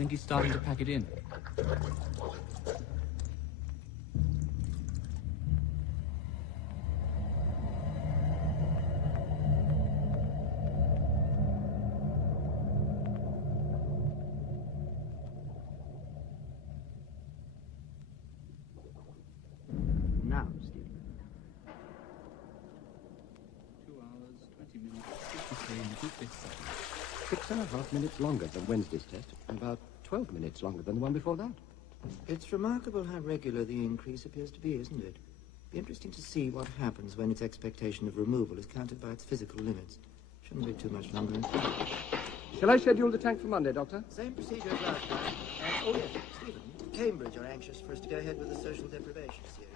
think he's starting to pack it in. Now, Stephen. 2 hours, 20 minutes, 53 and 2/5 seconds. 6.5 minutes longer than Wednesday's test, and about 12 minutes longer than the one before that. It's remarkable how regular the increase appears to be, isn't it? Be interesting to see what happens when its expectation of removal is countered by its physical limits. Shouldn't be too much longer. Shall I schedule the tank for Monday, Doctor? Same procedure as last time. Oh, yes, Stephen. Cambridge are anxious for us to go ahead with the social deprivation series.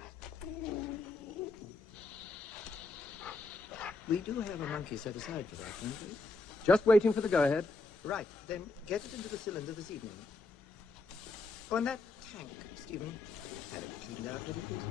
We do have a monkey set aside for that, don't we? Just waiting for the go-ahead. Right, then get it into the cylinder this evening. Oh, and that tank, Stephen, have it cleaned out, will you please?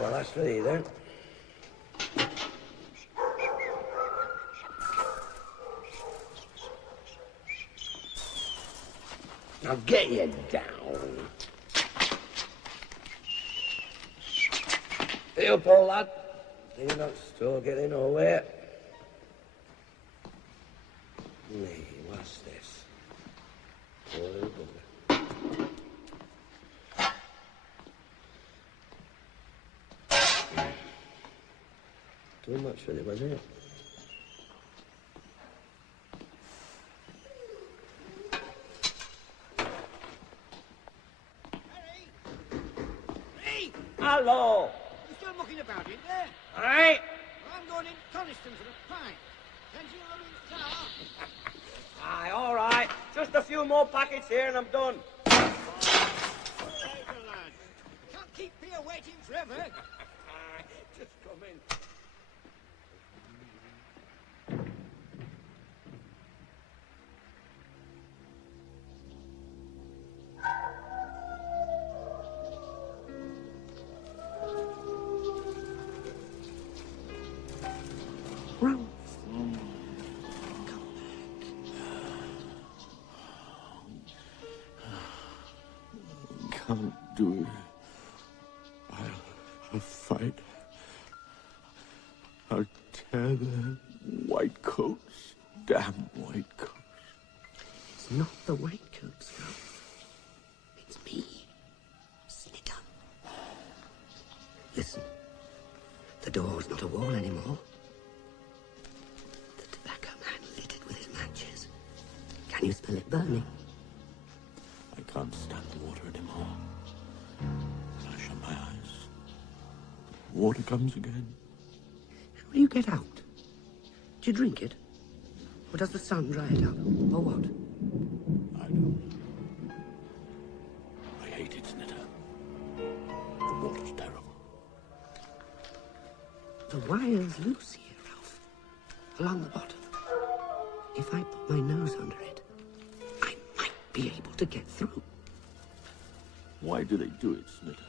Well, that's for you then. Now get you down. Hey up, old lad. You're not still getting nowhere. Nee, what's this? Poor little bugger. Too much for it, wasn't it? Hello. You still mucking about in there? Aye. I'm going in Coniston for a pint. Can you run in the car? Aye, all right. Just a few more packets here and I'm done. All right, lad. Can't keep here waiting forever. Aye, just come in. Ralph. Can't do it. I'll fight. I'll tear their white coats. Damn white coats. It's not the white coats, Ralph. It's me. Snitter. Listen. The door's not a wall anymore. The tobacco man lit it with his matches. Can you smell it burning? I can't stand the water anymore. I shut my eyes. Water comes again. How do you get out? Do you drink it? Or does the sun dry it up? Or what? I don't know. I hate it, Snitter. The water's terrible. The wire's loose here, Ralph. Along the bottom. If I put my nose under it, I might be able to get through. Why do they do it, Snitter?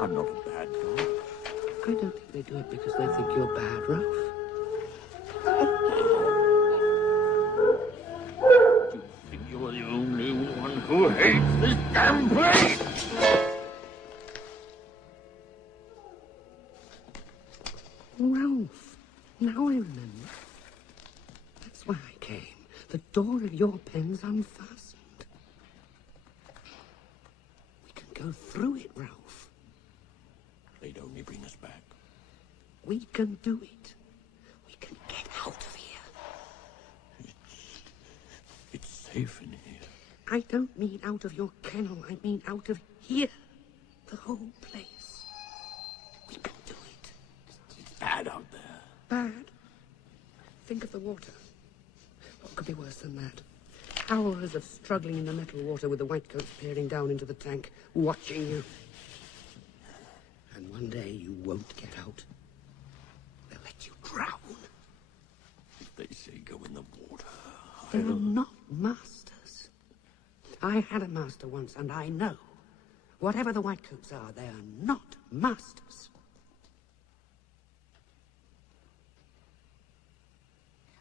I'm not a bad guy. I don't think they do it because they think you're bad, Ralph. You think you're the only one who hates this damn place? Ralph, now I remember. That's why I came. The door of your pen's unfastened. We can go through it, Ralph. They'd only bring us back. We can do it. We can get safe in here. I don't mean out of your kennel. I mean out of here. The whole place. We can do it. It's bad out there. Bad? Think of the water. What could be worse than that? Hours of struggling in the metal water with the whitecoats peering down into the tank, watching you. And one day you won't get out. They'll let you drown. If they say go in the water, They are not masters. I had a master once, and I know. Whatever the whitecoats are, they are not masters.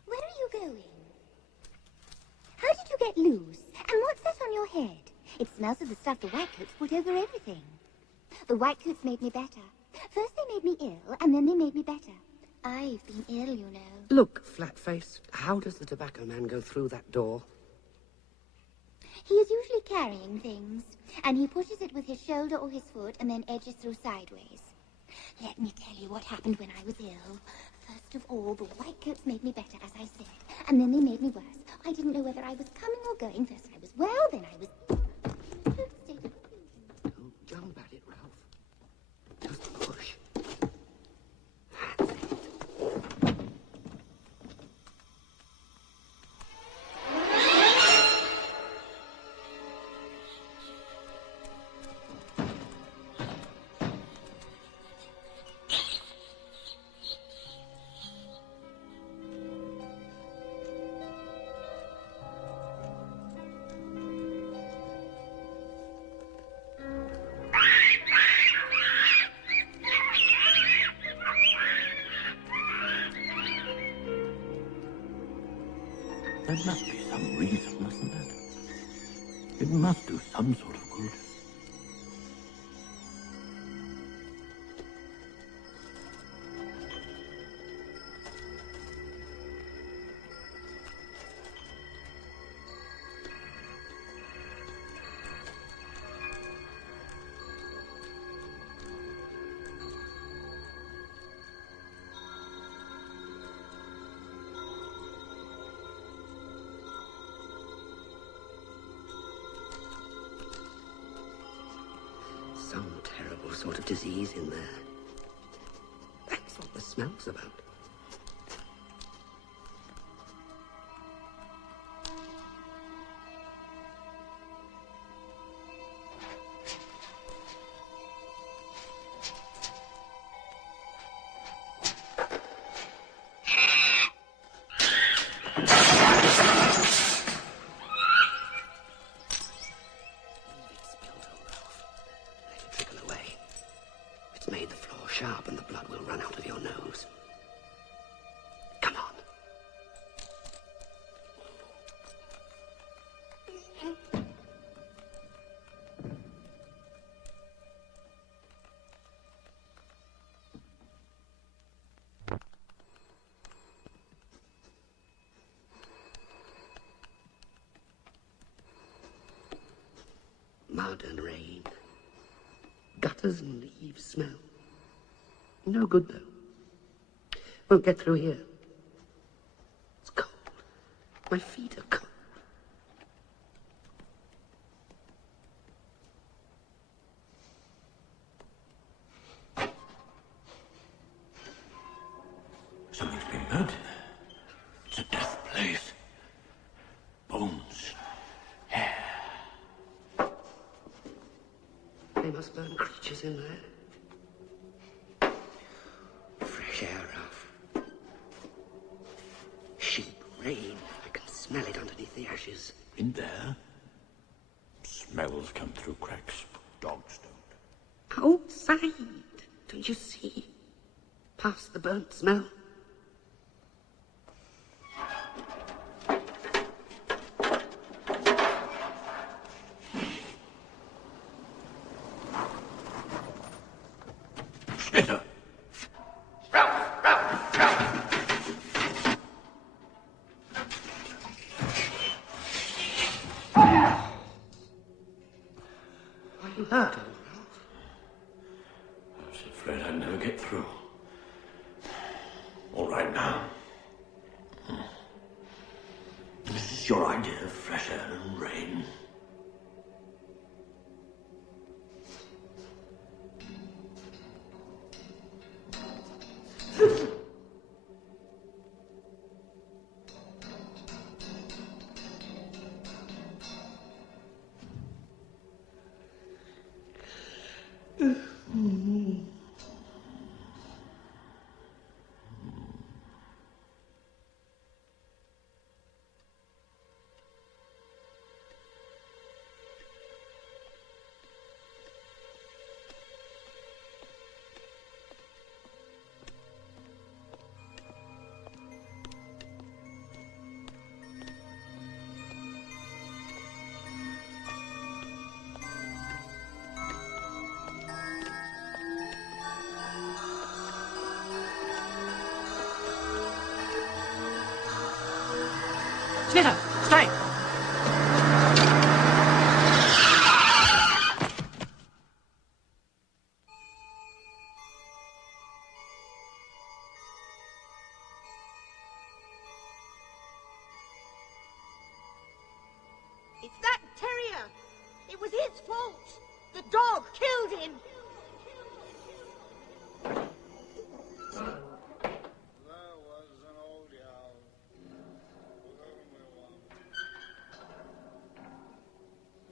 Where are you going? How did you get loose? And what's that on your head? It smells of the stuff the whitecoats put over everything. The whitecoats made me better. First they made me ill, and then they made me better. I've been ill, you know. Look, Flatface, how does the tobacco man go through that door? He is usually carrying things, and he pushes it with his shoulder or his foot and then edges through sideways. Let me tell you what happened when I was ill. First of all, the whitecoats made me better, as I said, and then they made me worse. I didn't know whether I was coming or going. First I was well, then I was... Don't jump at it, Ralph. Just push. That's it. There must be some reason, mustn't there? It must do some sort of good. Some terrible sort of disease in there. That's what the smell's about. Made the floor sharp and the blood will run out of your nose. Come on. Mud and rain. Gutters and leaves smell. No good, though. Won't get through here. It's cold. My feet are cold. Something's been burnt. It's a death place. Bones. Hair. They must burn creatures in there. Fresh air, Ralph. Sheep, rain. I can smell it underneath the ashes. In there, smells come through cracks, but dogs don't. Outside. Don't you see? Past the burnt smell. Spitter! Are you hurt, old Ralph? I was afraid I'd never get through. All right now. This is your idea of flesh. fresh air and rain. Snitter, stay! It's that terrier. It was his fault. The dog killed him.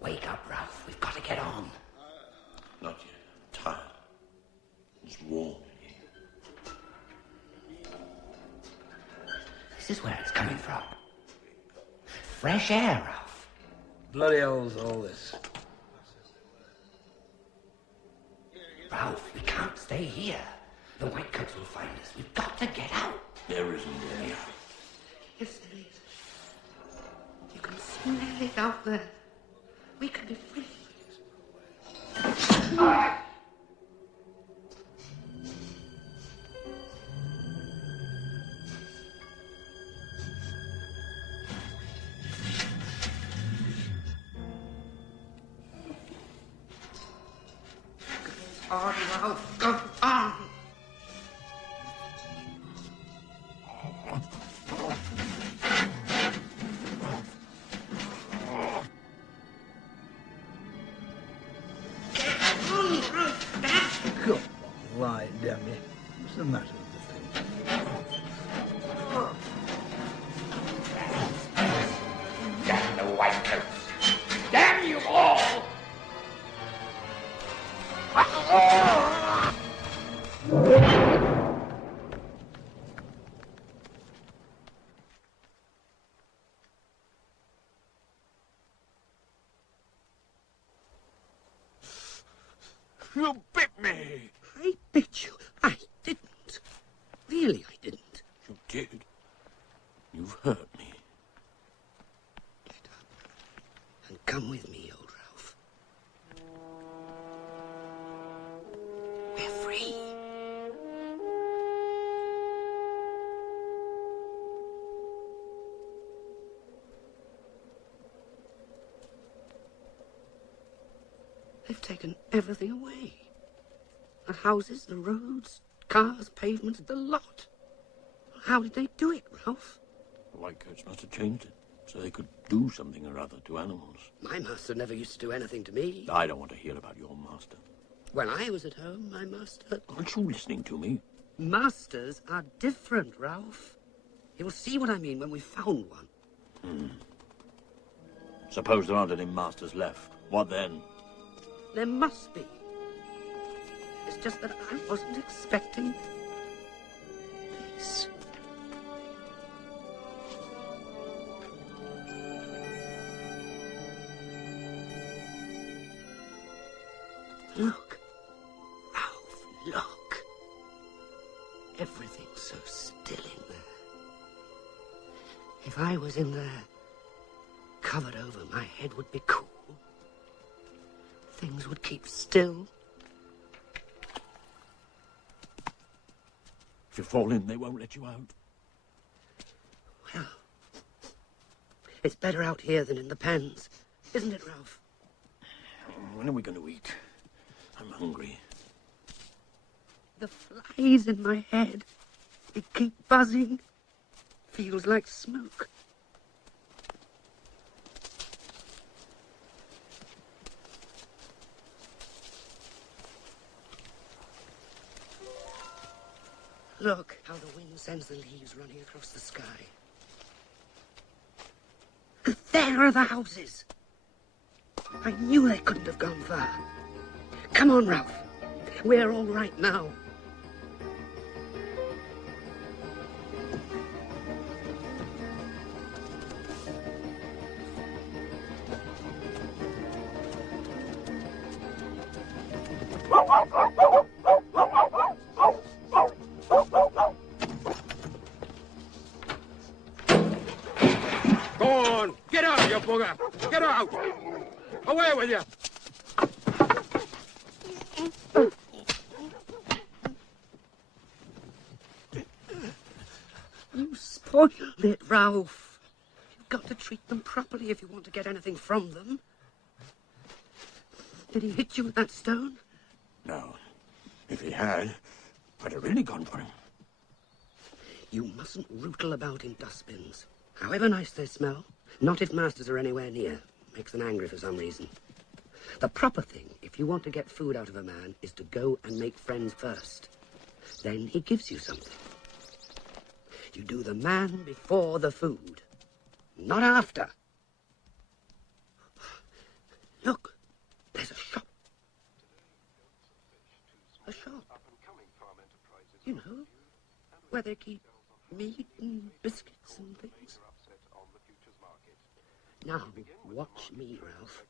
Wake up, Ralph. We've got to get on. Not yet. I'm tired. It's warm in here. This is where it's coming from. Fresh air, Ralph. Bloody hell's all this? Ralph, we can't stay here. The whitecoats will find us. We've got to get out. There isn't any out. Yes, there is. You can smell it out there. We can be free. On, Ralph. Go on. Go on, lie, damn you. What's the matter with the thing? Damn the whitecoats. Damn you all! You bit me! I bit you. I didn't. Really, I didn't. You did. You've hurt me. Get up and come with me, old Ralph. We're free. They've taken everything away. The houses, the roads, cars, pavements, the lot. How did they do it, Ralph? The whitecoats must have changed it, so they could do something or other to animals. My master never used to do anything to me. I don't want to hear about your master. When I was at home, my master... Aren't you listening to me? Masters are different, Ralph. You'll see what I mean when we've found one. Suppose there aren't any masters left. What then? There must be. It's just that I wasn't expecting this. Look, Ralph, look. Everything's so still in there. If I was in there, covered over, my head would be cool. Things would keep still. If you fall in, they won't let you out. Well, it's better out here than in the pens, isn't it, Ralph? When are we going to eat? I'm hungry. The flies in my head, they keep buzzing. Feels like smoke. Look how the wind sends the leaves running across the sky. And there are the houses. I knew they couldn't have gone far. Come on, Ralph. We're all right now. Go on! Get out, you bugger! Get out! Away with you! You spoiled it, Ralph. You've got to treat them properly if you want to get anything from them. Did he hit you with that stone? No. If he had, I'd have really gone for him. You mustn't rootle about in dustbins. However nice they smell, not if masters are anywhere near. Makes them angry for some reason. The proper thing, if you want to get food out of a man, is to go and make friends first. Then he gives you something. You do the man before the food, not after. Look, there's a shop. A shop. You know, where they keep meat and biscuits and things. Now, watch me, Ralph.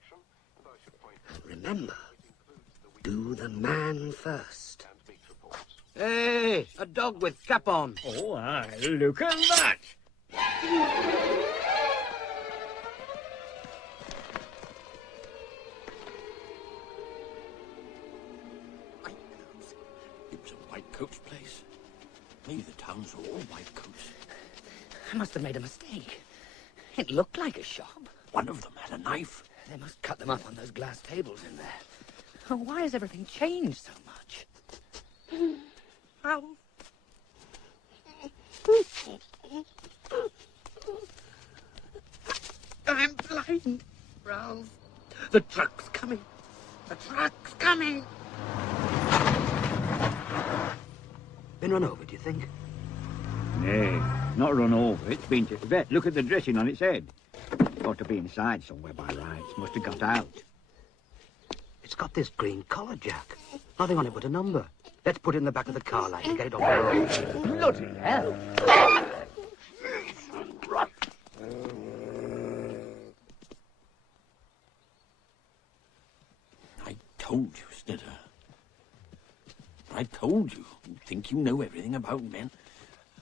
And remember, do the man first. Hey, a dog with cap on. Oh, aye, look at that. It was a white coat's place. Maybe the town's all white coats. I must have made a mistake. It looked like a shop. One of them had a knife. They must cut them up on those glass tables in there. Oh, why has everything changed so much? Ralph. I'm blind, Ralph. The truck's coming. The truck's coming. Been run over, do you think? Nay, not run over. It's been to the vet. Look at the dressing on its head. Ought to be inside somewhere by rights. Must have got out. It's got this green collar, Jack. Nothing on it but a number. Let's put it in the back of the car light and get it off the road. Bloody hell. I told you, Snidder. I told you. You think you know everything about men.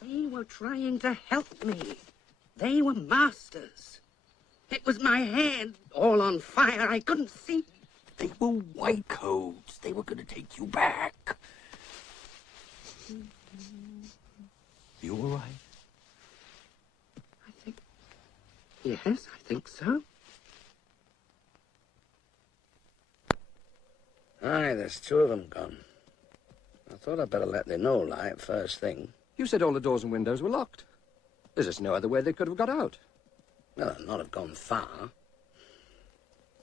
They were trying to help me. They were masters. It was my head all on fire. I couldn't see. They were white coats. They were going to take you back. You all right? Yes, I think so. Aye, there's two of them gone. I thought I'd better let they know, like, first thing. You said all the doors and windows were locked. There's just no other way they could have got out. Well, they'll not have gone far.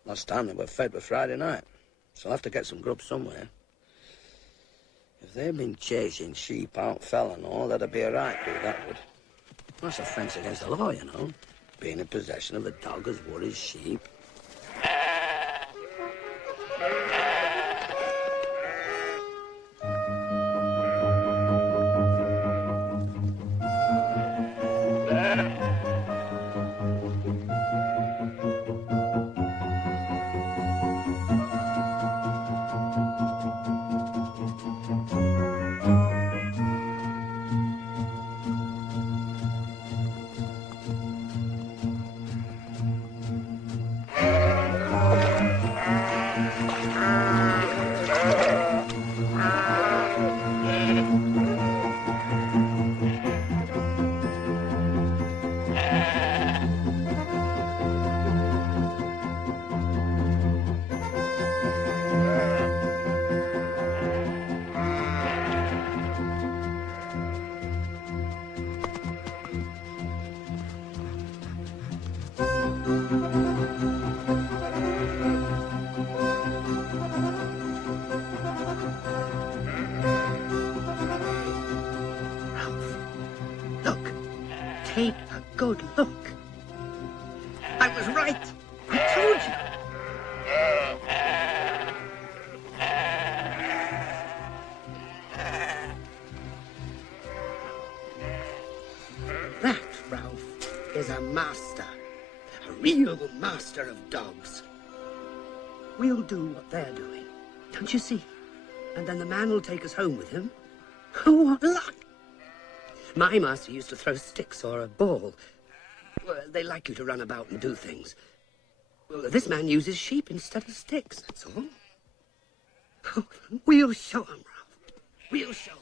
Last time they were fed was Friday night, so I'll have to get some grub somewhere. If they'd been chasing sheep out fell and all, that'd be a right do, that would. That's offence against the law, you know. Being in possession of a dog as would his sheep. Take a good look. I was right. I told you. That, Ralph, is a master. A real master of dogs. We'll do what they're doing. Don't you see? And then the man will take us home with him. Oh, what luck! My master used to throw sticks or a ball. Well, they like you to run about and do things. Well, this man uses sheep instead of sticks, that's all. Oh, we'll show him, Ralph. We'll show him.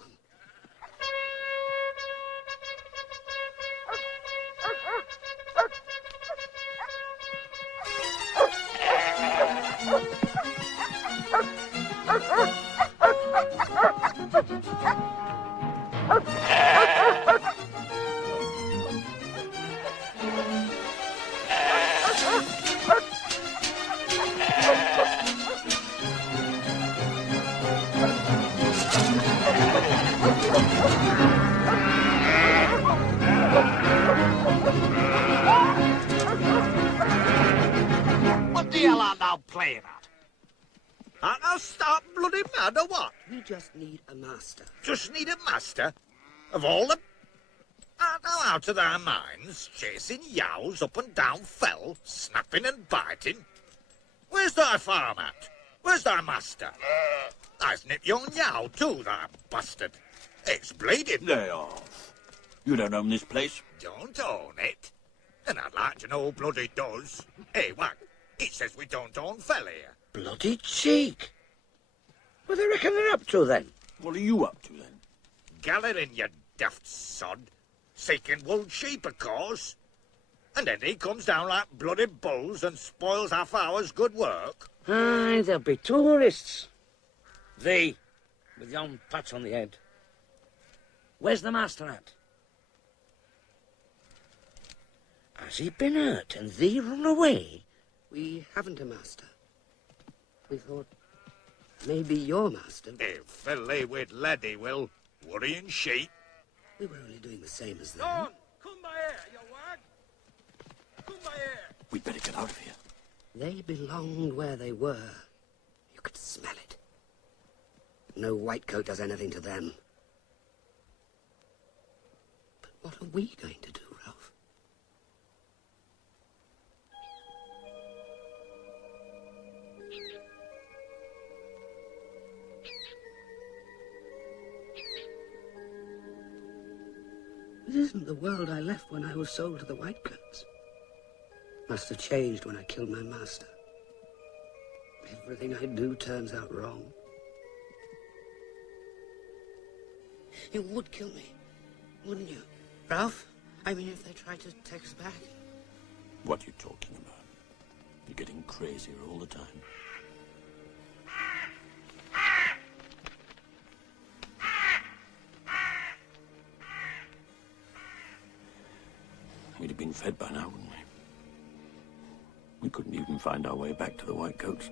What the hell art thou playing at? Art thou stark bloody mad or what? We just need a master. Just need a master? Of all the... Art thou out of thy minds, chasing yows up and down fell, snapping and biting? Where's thy farm at? Where's thy master? I've nipped yon yow too, thou bastard. It's bleeding. Lay off. You don't own this place. Don't own it? And I'd like to know who bloody does. Hey, Wack, it says we don't own fell here. Bloody cheek. What do they reckon they're up to, then? What are you up to, then? Gathering, you daft sod. Seeking wool sheep, of course. And then he comes down like bloody bulls and spoils half hour's good work. Aye, there'll be tourists. Thee, with yon patch on the head. Where's the master at? Has he been hurt and thee run away? We haven't a master. We thought maybe your master. He'll fill thee with lead, he will. Worrying sheep. We were only doing the same as them. Jhon, come by here, you wag. Come by here. We'd better get out of here. They belonged where they were. You could smell it. No white coat does anything to them. But what are we going to do, Ralph? This isn't the world I left when I was sold to the Whitecoats. Must have changed when I killed my master. Everything I do turns out wrong. You would kill me, wouldn't you, Ralph? I mean, if they tried to take us back. What are you talking about? You're getting crazier all the time. We'd have been fed by now, wouldn't we? We couldn't even find our way back to the Whitecoats.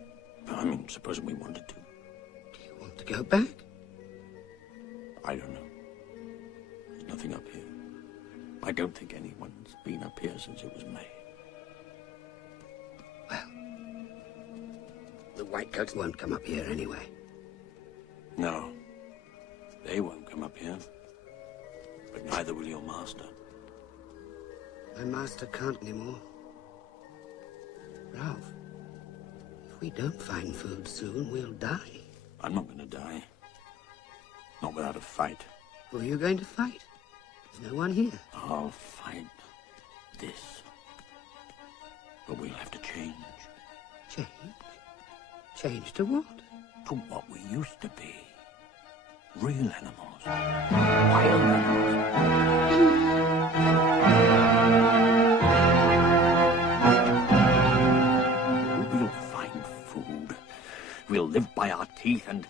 I mean, supposing we wanted to. Do you want to go back? I don't know. There's nothing up here. I don't think anyone's been up here since it was made. Well, the Whitecoats won't come up here anyway. No, they won't come up here. But neither will your master. My master can't anymore. Ralph, if we don't find food soon, we'll die. I'm not going to die. Not without a fight. Who are you going to fight? There's no one here. I'll fight this. But we'll have to change. Change? Change to what? To what we used to be. Real animals. Wild animals. We'll find food. We'll live by our teeth and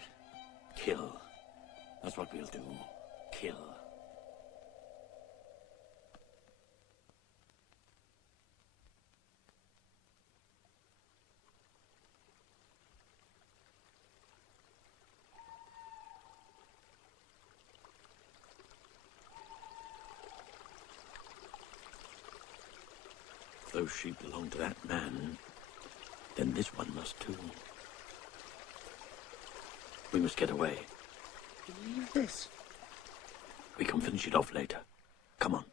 kill. That's what we'll do. Kill. those sheep belong to that man, then this one must too. We must get away. Leave this. We can finish it off later. Come on.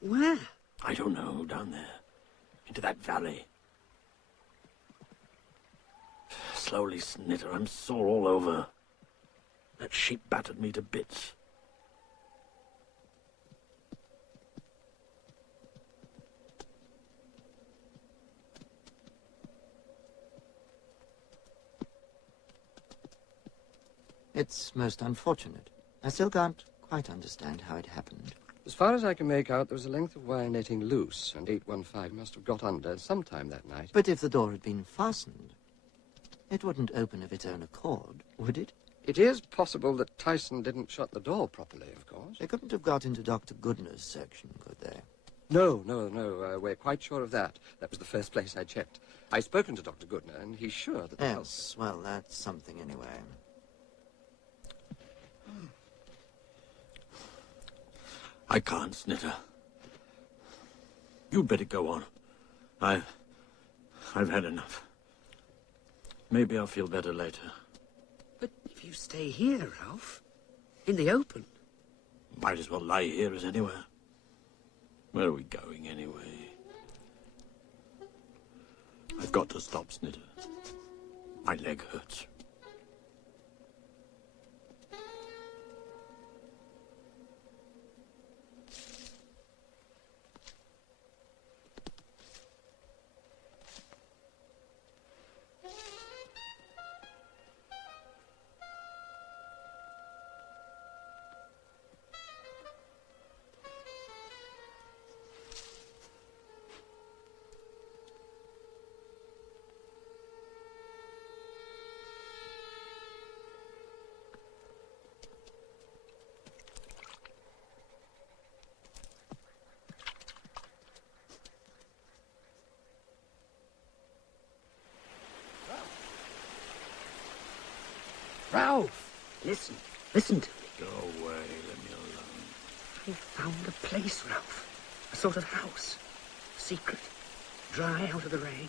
Where? I don't know, down there. Into that valley. Slowly, Snitter, I'm sore all over. That sheep battered me to bits. It's most unfortunate. I still can't quite understand how it happened. As far as I can make out, there was a length of wire netting loose, and 815 must have got under sometime that night. But if the door had been fastened, it wouldn't open of its own accord, would it? It is possible that Tyson didn't shut the door properly, of course. They couldn't have got into Dr. Goodner's section, could they? No. We're quite sure of that. That was the first place I checked. I've spoken to Dr. Goodner, and he's sure that... Yes, well, that's something anyway. I can't, Snitter. You'd better go on. I've had enough. Maybe I'll feel better later. But if you stay here, Ralph, in the open... Might as well lie here as anywhere. Where are we going, anyway? I've got to stop, Snitter. My leg hurts. Ralph! Listen to me. Go away, let me alone. I found a place, Ralph. A sort of house. Secret. Dry out of the rain.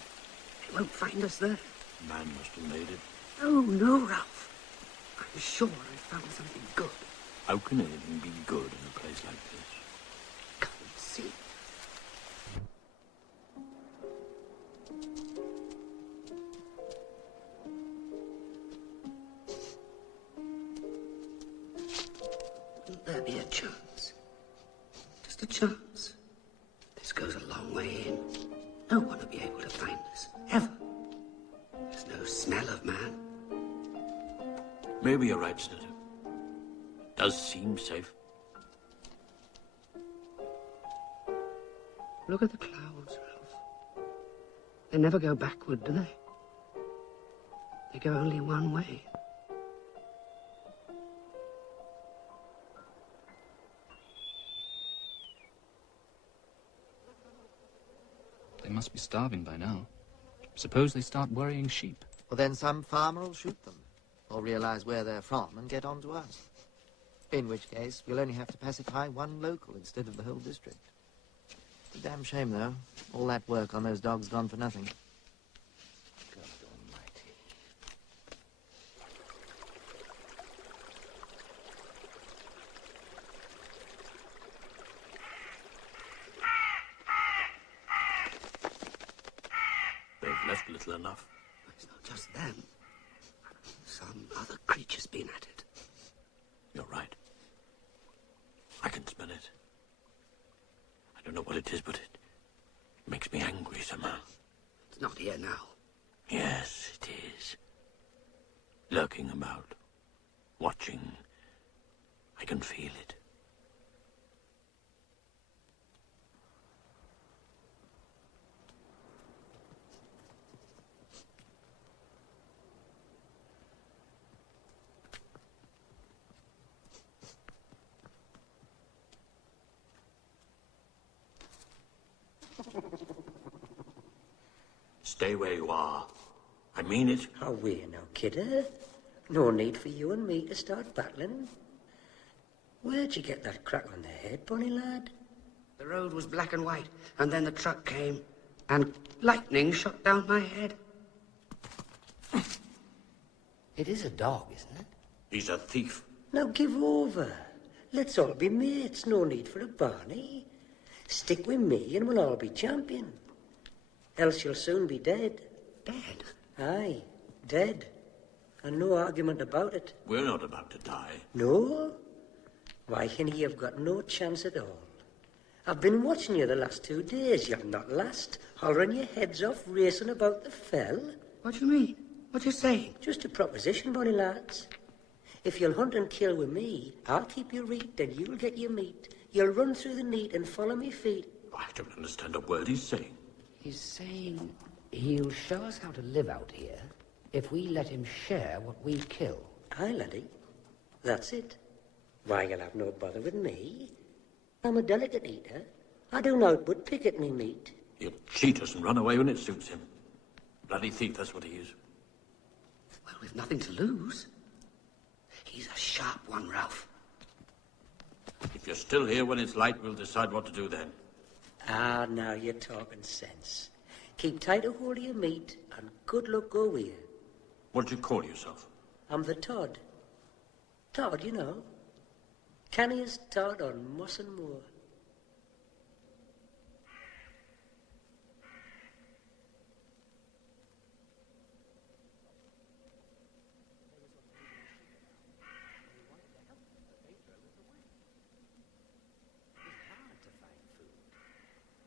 They won't find us there. Man must have made it. No, Ralph. I'm sure I found something good. How can anything be good in a place like this? Come and see. Wouldn't there be a chance? Just a chance. This goes a long way in. No one will be able to find us, ever. There's no smell of man. Maybe you're right, Snitter. Does seem safe. Look at the clouds, Ralph. They never go backward, do they? They go only one way. They must be starving by now. Suppose they start worrying sheep. Well, then some farmer will shoot them, or realize where they're from and get on to us. In which case, we'll only have to pacify one local instead of the whole district. It's a damn shame, though. All that work on those dogs gone for nothing. God almighty. They've left little enough. It's not just them. Some other creature's been at it. You're right. I can smell it. I don't know what it is, but it makes me angry somehow. It's not here now. Yes, it is. Lurking about. Watching. I can feel it. Stay where you are. I mean it. Oh, we're no kidder. No need for you and me to start battling. Where'd you get that crack on the head, bonny lad? The road was black and white, and then the truck came. And lightning shot down my head. It is a dog, isn't it? He's a thief. Now give over. Let's all be mates. No need for a Barney. Stick with me and we'll all be champion. Else you'll soon be dead. Dead? Aye, dead. And no argument about it. We're not about to die. No? Why, Hinny, you've got no chance at all. I've been watching you the last 2 days. You're not last, hollering your heads off, racing about the fell. What do you mean? What you saying? Just a proposition, bonny lads. If you'll hunt and kill with me, I'll keep you reet and you'll get your meat. You'll run through the neat and follow me feet. I don't understand a word he's saying. He's saying he'll show us how to live out here if we let him share what we kill. Aye, laddie. That's it. Why, you'll have no bother with me. I'm a delicate eater. I do naught but pick at me meat. He'll cheat us and run away when it suits him. Bloody thief, that's what he is. Well, we've nothing to lose. He's a sharp one, Ralph. If you're still here when it's light, we'll decide what to do then. Ah, now you're talking sense. Keep tight a hold of your meat, and good luck go with you. What do you call yourself? I'm the Todd. Todd, you know. Canniest Todd on Moss and Moor.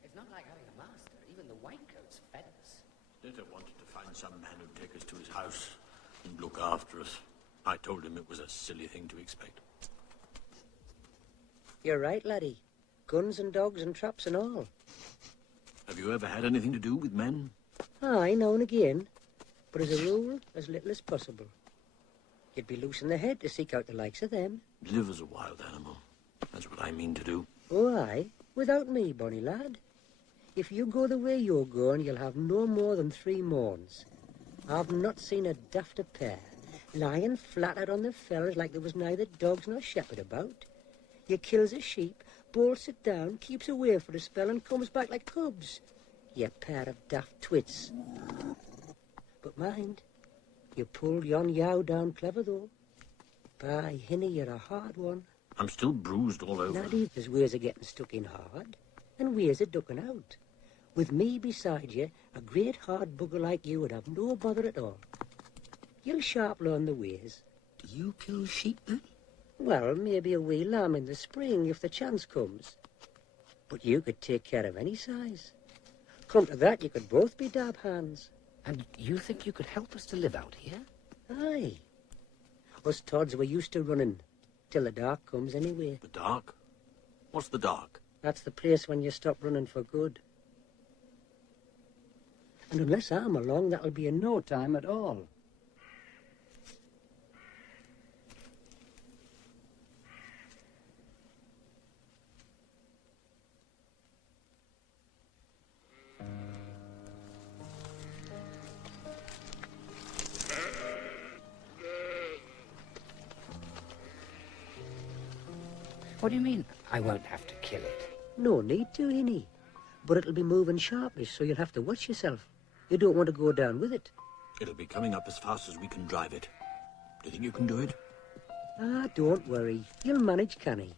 It's not like having a master. Even the whitecoats fed us. Dieter wanted to find some man who'd take us to his house and look after us. I told him it was a silly thing to expect. You're right, laddie. Guns and dogs and traps and all. Have you ever had anything to do with men? Aye, now and again. But as a rule, as little as possible. You'd be loose in the head to seek out the likes of them. Live as a wild animal. That's what I mean to do. Oh, aye. Without me, bonny lad. If you go the way you're going, you'll have no more than 3 morns. I've not seen a dafter pair, lying flat out on the fells like there was neither dogs nor shepherd about. You kills a sheep, bolts it down, keeps away for a spell, and comes back like cubs. You pair of daft twits. But mind, you pulled yon yow down clever, though. By Hinny, you're a hard one. I'm still bruised all over. Laddie, there's ways of getting stuck in hard, and ways of ducking out. With me beside you, a great hard bugger like you would have no bother at all. You'll sharp learn the ways. Do you kill sheep, then? Well, maybe a wee lamb in the spring if the chance comes. But you could take care of any size. Come to that, you could both be dab hands. And you think you could help us to live out here? Aye. Us Todds were used to running, till the dark comes anyway. The dark? What's the dark? That's the place when you stop running for good. And unless I'm along, that'll be in no time at all. What do you mean, I won't have to kill it? No need to, Hinny. But it'll be moving sharpish, so you'll have to watch yourself. You don't want to go down with it. It'll be coming up as fast as we can drive it. Do you think you can do it? Ah, don't worry. You'll manage, canny.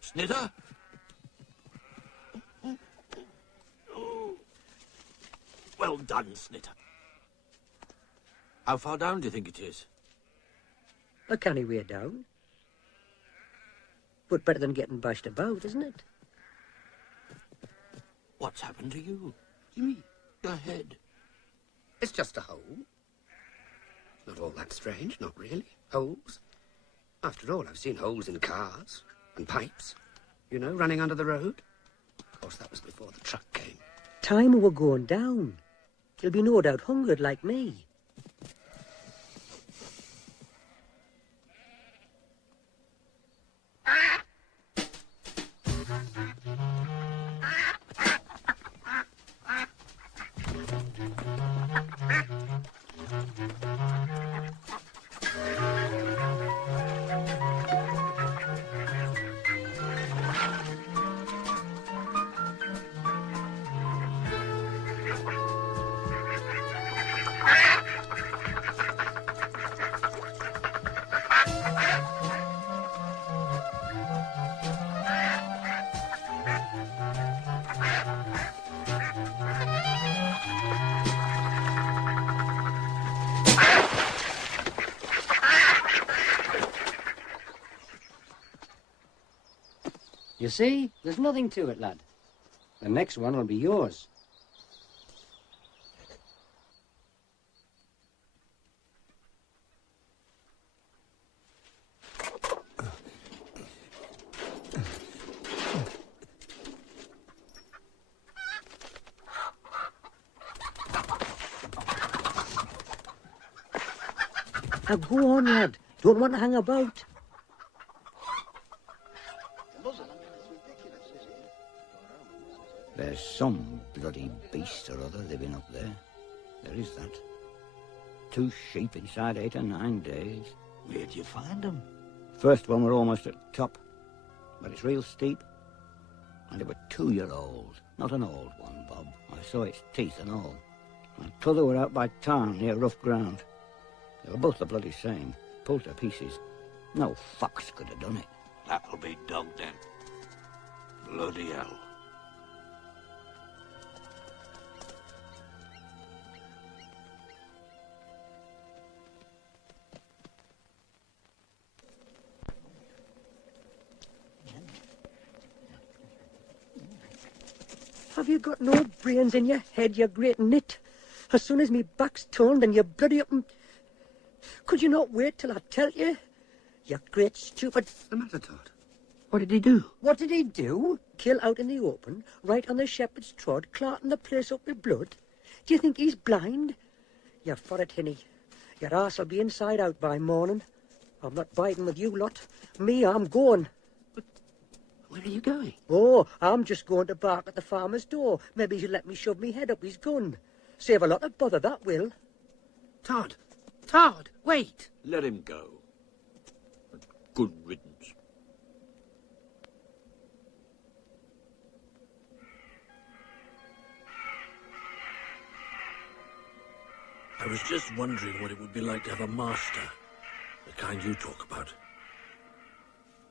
Snitter? Well done, Snitter. How far down do you think it is? A canny way down. But better than getting bashed about, isn't it? What's happened to you? You mean your head? It's just a hole. Not all that strange, not really. Holes. After all, I've seen holes in cars and pipes, you know, running under the road. Of course, that was before the truck came. Time we were going down. He'll be no doubt hungered like me. You see, there's nothing to it, lad. The next one will be yours. Now go on, lad. Don't want to hang about. There's some bloody beast or other living up there. There is that. 2 sheep inside 8 or 9 days. Where'd you find them? First one were almost at the top, but it's real steep. And they were 2-year-old, not an old one, Bob. I saw its teeth and all. And t'other were out by town near rough ground. They were both the bloody same, pulled to pieces. No fox could have done it. That'll be dog then. Bloody hell. Have you got no brains in your head, you great nit? As soon as me back's turned and you're bloody up and... Could you not wait till I tell you? You great stupid... What's the matter, Todd? What did he do? What did he do? Kill out in the open, right on the shepherd's trod, clarting the place up with blood? Do you think he's blind? You're for it, Hinny. Your arse'll be inside out by morning. I'm not biding with you lot. Me, I'm going. Where are you going? Oh, I'm just going to bark at the farmer's door. Maybe he'll let me shove me head up his gun. Save a lot of bother, that will. Todd! Todd, wait! Let him go. Good riddance. I was just wondering what it would be like to have a master, the kind you talk about.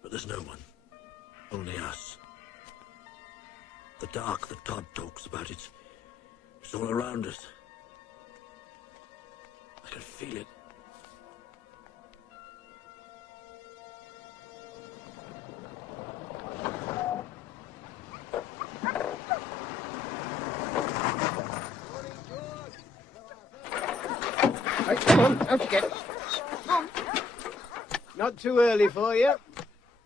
But there's no one. Only us. The dark that Todd talks about, it's all around us. I can feel it. Right, come on, out you get. Not too early for you.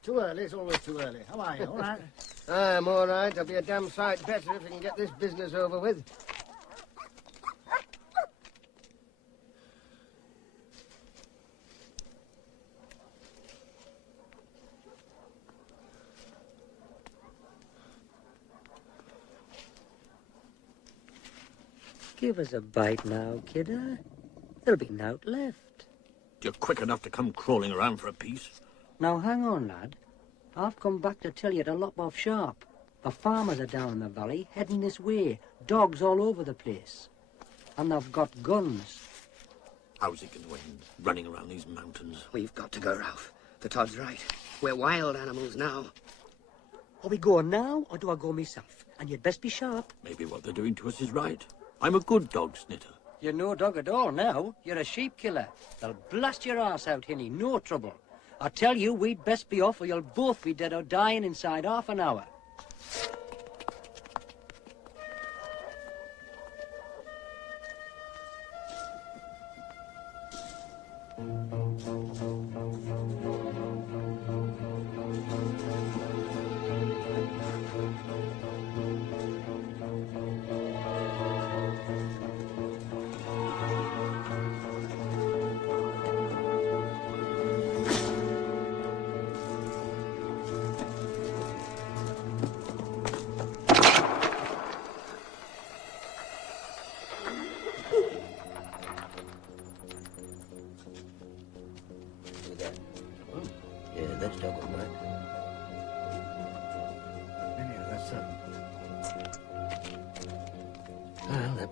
Too early, it's always too early. How are you, all right? I'm all right. I'll be a damn sight better if we can get this business over with. Give us a bite now, kidder. There'll be naught left. You're quick enough to come crawling around for a piece. Now, hang on, lad. I've come back to tell you to lop off sharp. The farmers are down in the valley, heading this way. Dogs all over the place. And they've got guns. How's it going to end, running around these mountains? We've got to go, Ralph. The Todd's right. We're wild animals now. Are we going now, or do I go myself? And you'd best be sharp. Maybe what they're doing to us is right. I'm a good dog snitter. You're no dog at all now. You're a sheep killer. They'll blast your arse out, Hinny. No trouble. I tell you, we'd best be off or you'll both be dead or dying inside half an hour.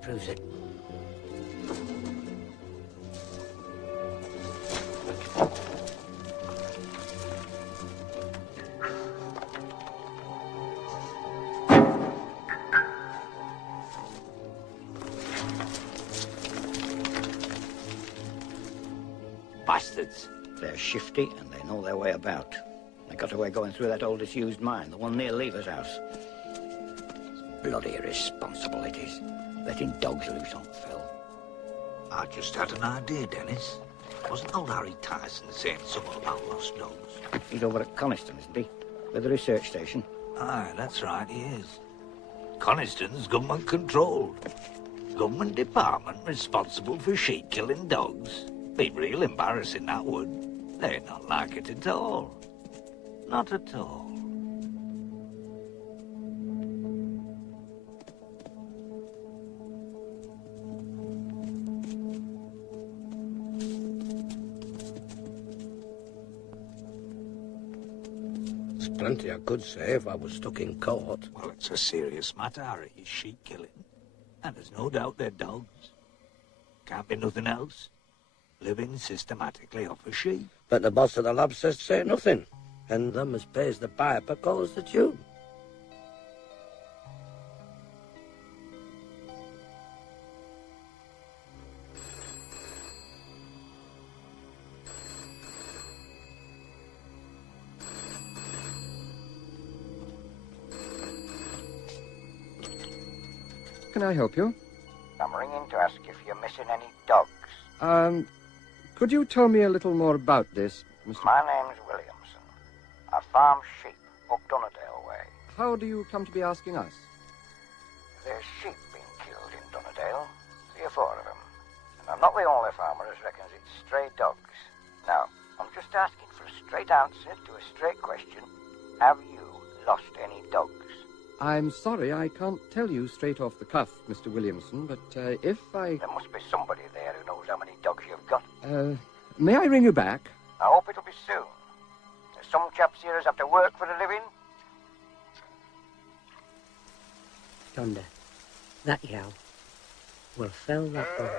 Proves it. Bastards. They're shifty and they know their way about. They got away going through that old disused mine, the one near Lever's house. It's bloody irresponsible it is. Letting dogs loose on Phil. I just had an idea, Dennis. Wasn't old Harry Tyson saying something about lost dogs? He's over at Coniston, isn't he? With the research station. Aye, that's right, he is. Coniston's government controlled. Government department responsible for sheep-killing dogs. Be real embarrassing, that would. They'd not like it at all. Not at all. Plenty I could say if I was stuck in court. Well, it's a serious matter, Harry, is sheep killing. And there's no doubt they're dogs. Can't be nothing else. Living systematically off a sheep. But the boss of the lab says say nothing. And them as pays the piper calls the tune. Can I help you? I'm ringing to ask if you're missing any dogs. Could you tell me a little more about this, Mr. My name's Williamson. I farm sheep up Dunnerdale way. How do you come to be asking us? There's sheep being killed in Dunnerdale, 3 or 4 of them. And I'm not the only farmer as reckons it's stray dogs. Now, I'm just asking for a straight answer to a straight question. Have you lost any dogs? I'm sorry, I can't tell you straight off the cuff, Mr. Williamson, but if I... There must be somebody there who knows how many dogs you've got. May I ring you back? I hope it'll be soon. There's some chaps here who have to work for a living. Thunder. That yowl will fell that boy.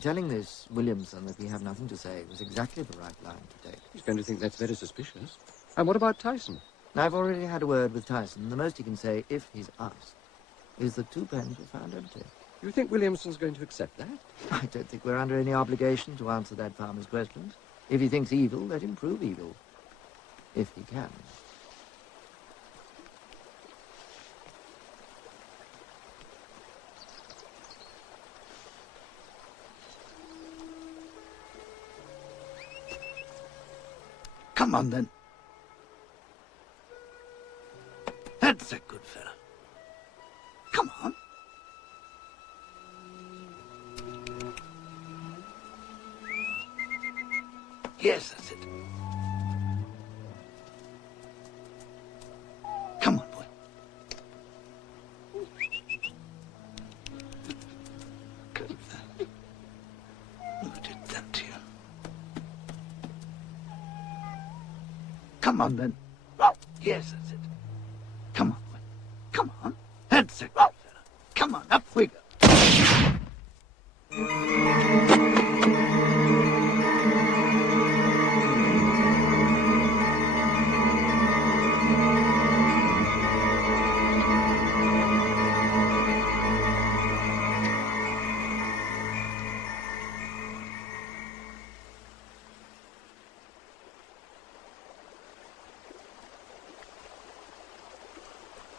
Telling this Williamson that we have nothing to say was exactly the right line to take. He's going to think that's very suspicious. And what about Tyson? I've already had a word with Tyson. The most he can say, if he's asked, is that 2 pens were found empty. You think Williamson's going to accept that? I don't think we're under any obligation to answer that farmer's questions. If he thinks evil, let him prove evil. If he can. Come on, then. That's a good fella. Come on. Yes, that's it. Come on, boy. Good fella. Who did that to you? Come on, then. Yes, that's it. Come on, boy. Come on. That's a good fella. Come on, up we go.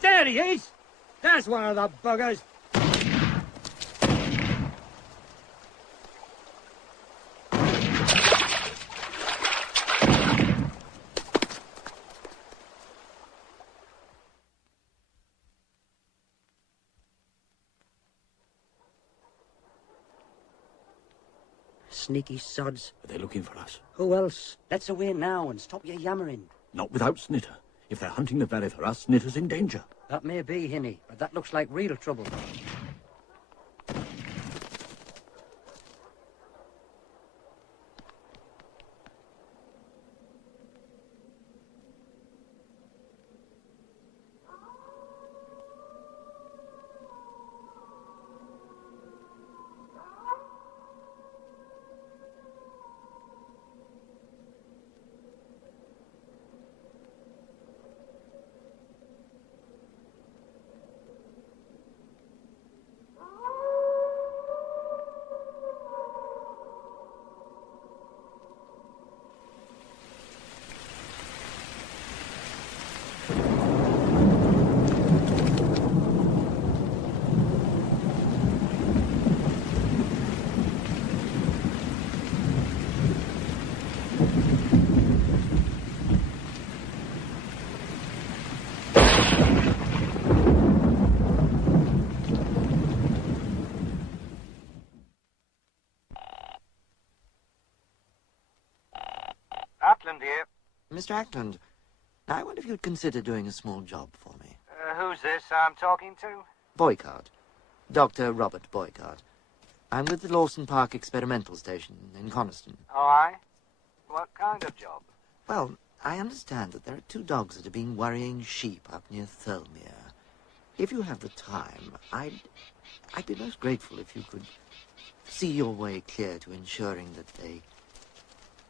There he is! There's one of the buggers. Sneaky sods. Are they looking for us? Who else? Let's away now and stop your yammering. Not without Snitter. If they're hunting the valley for us, Snitter's in danger. That may be, Hinny, but that looks like real trouble. Ackland here. Mr. Ackland, I wonder if you'd consider doing a small job for me. Who's this I'm talking to? Boycott. Dr. Robert Boycott. I'm with the Lawson Park Experimental Station in Coniston. Oh, aye? What kind of job? Well, I understand that there are 2 dogs that have been worrying sheep up near Thirlmere. If you have the time, I'd be most grateful if you could see your way clear to ensuring that they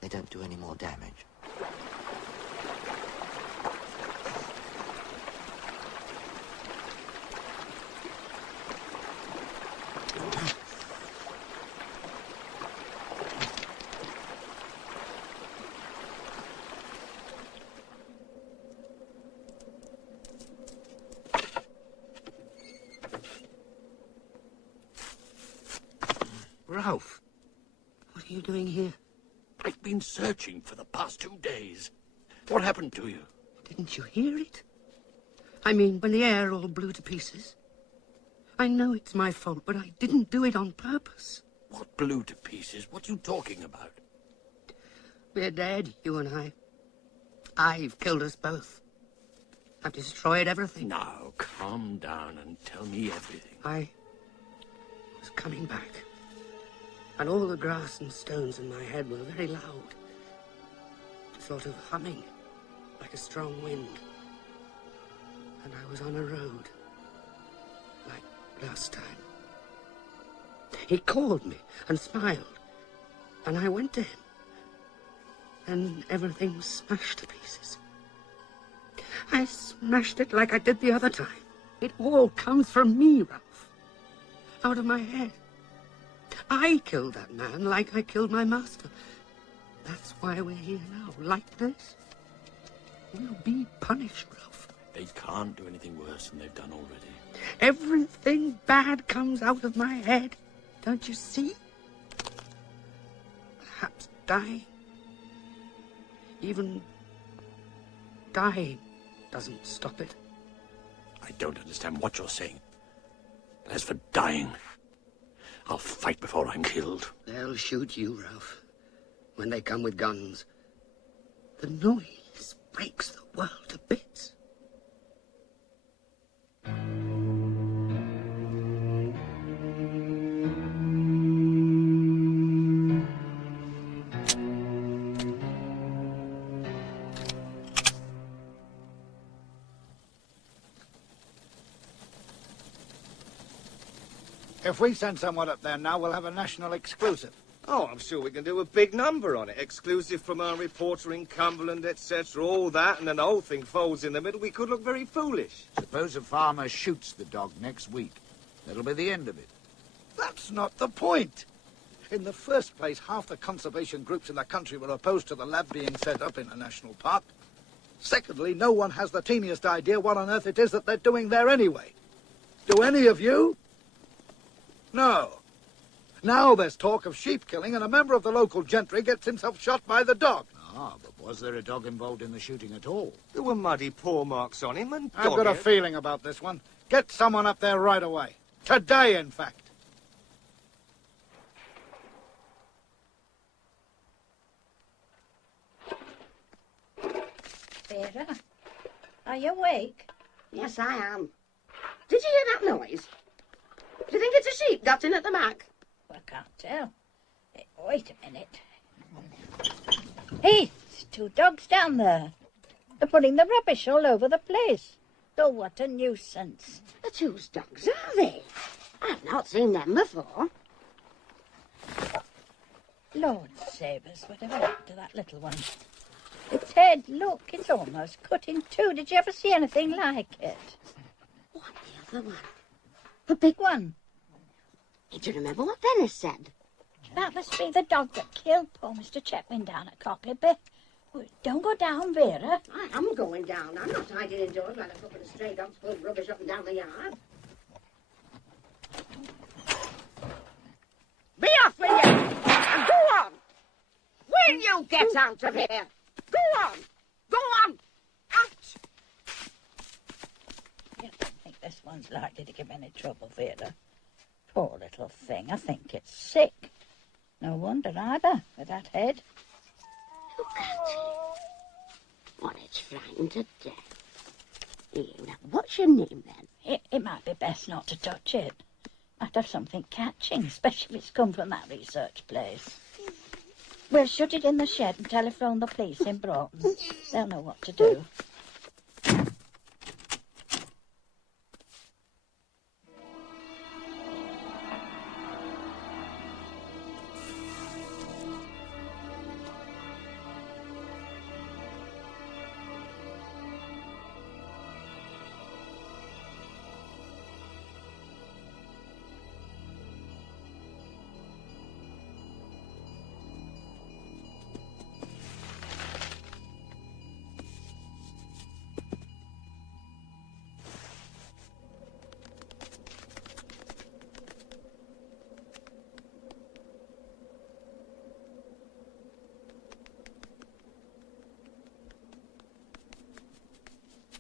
don't do any more damage. Ralph, what are you doing here? I've been searching for the past 2 days. What happened to you? Didn't you hear it? I mean, when the air all blew to pieces. I know it's my fault, but I didn't do it on purpose. What blew to pieces? What are you talking about? We're dead, you and I. I've killed us both. I've destroyed everything. Now, calm down and tell me everything. I was coming back, and all the grass and stones in my head were very loud, sort of humming, like a strong wind. And I was on a road, like last time. He called me and smiled, and I went to him, and everything was smashed to pieces. I smashed it like I did the other time. It all comes from me, Ralph, out of my head. I killed that man like I killed my master. That's why we're here now, like this. We'll be punished, Ralph. They can't do anything worse than they've done already. Everything bad comes out of my head. Don't you see? Perhaps dying. Even dying doesn't stop it. I don't understand what you're saying. As for dying, I'll fight before I'm killed. They'll shoot you, Ralph, when they come with guns. The noise breaks the world to bits. If we send someone up there now, we'll have a national exclusive. Oh, I'm sure we can do a big number on it. Exclusive from our reporter in Cumberland, etc., all that, and then the whole thing folds in the middle. We could look very foolish. Suppose a farmer shoots the dog next week. That'll be the end of it. That's not the point. In the first place, half the conservation groups in the country were opposed to the lab being set up in a national park. Secondly, no one has the teeniest idea what on earth it is that they're doing there anyway. Do any of you? No. Now there's talk of sheep killing, and a member of the local gentry gets himself shot by the dog. Ah, but was there a dog involved in the shooting at all? There were muddy paw marks on him and I've got a feeling about this one. Get someone up there right away. Today, in fact. Vera, are you awake? Yes, I am. Did you hear that noise? Do you think it's a sheep got in at the back? I can't tell. Wait a minute. Hey, there's two dogs down there. They're putting the rubbish all over the place. Oh, what a nuisance. Whose dogs are they? I've not seen them before. Lord save us, whatever happened to that little one? Its head, look, it's almost cut in two. Did you ever see anything like it? What, the other one? The big one. Do you remember what Dennis said? That must be the dog that killed poor Mr. Chetwin down at Cockleby. Don't go down, Vera. I am going down. I'm not hiding indoors while a couple of stray dogs pull rubbish up and down the yard. Be off with you! And go on! Will you get out of here? Go on! Go on! Out! I don't think this one's likely to give any trouble, Vera. Poor little thing. I think it's sick. No wonder either, with that head. Look at it. What, it's frightened to death. Here, now, what's your name, then? It might be best not to touch it. Might have something catching, especially if it's come from that research place. We'll shut it in the shed and telephone the police in Broughton. They'll know what to do.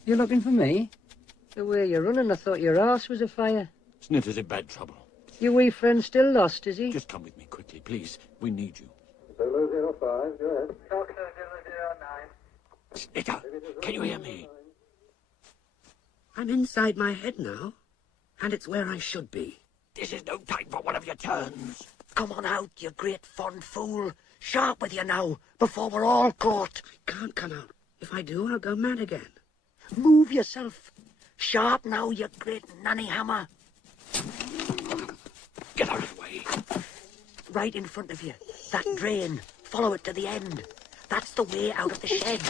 You looking for me? The way you're running, I thought your arse was afire. Snitter's in bad trouble. Your wee friend still lost, is he? Just come with me quickly, please. We need you. Zulu 05, go ahead. Doctor 009. Snitter, can you hear me? I'm inside my head now, and it's where I should be. This is no time for one of your turns. Come on out, you great fond fool. Sharp with you now, before we're all caught. I can't come out. If I do, I'll go mad again. Move yourself. Sharp now, you great nanny hammer. Get out of the way. Right in front of you. That drain. Follow it to the end. That's the way out of the shed.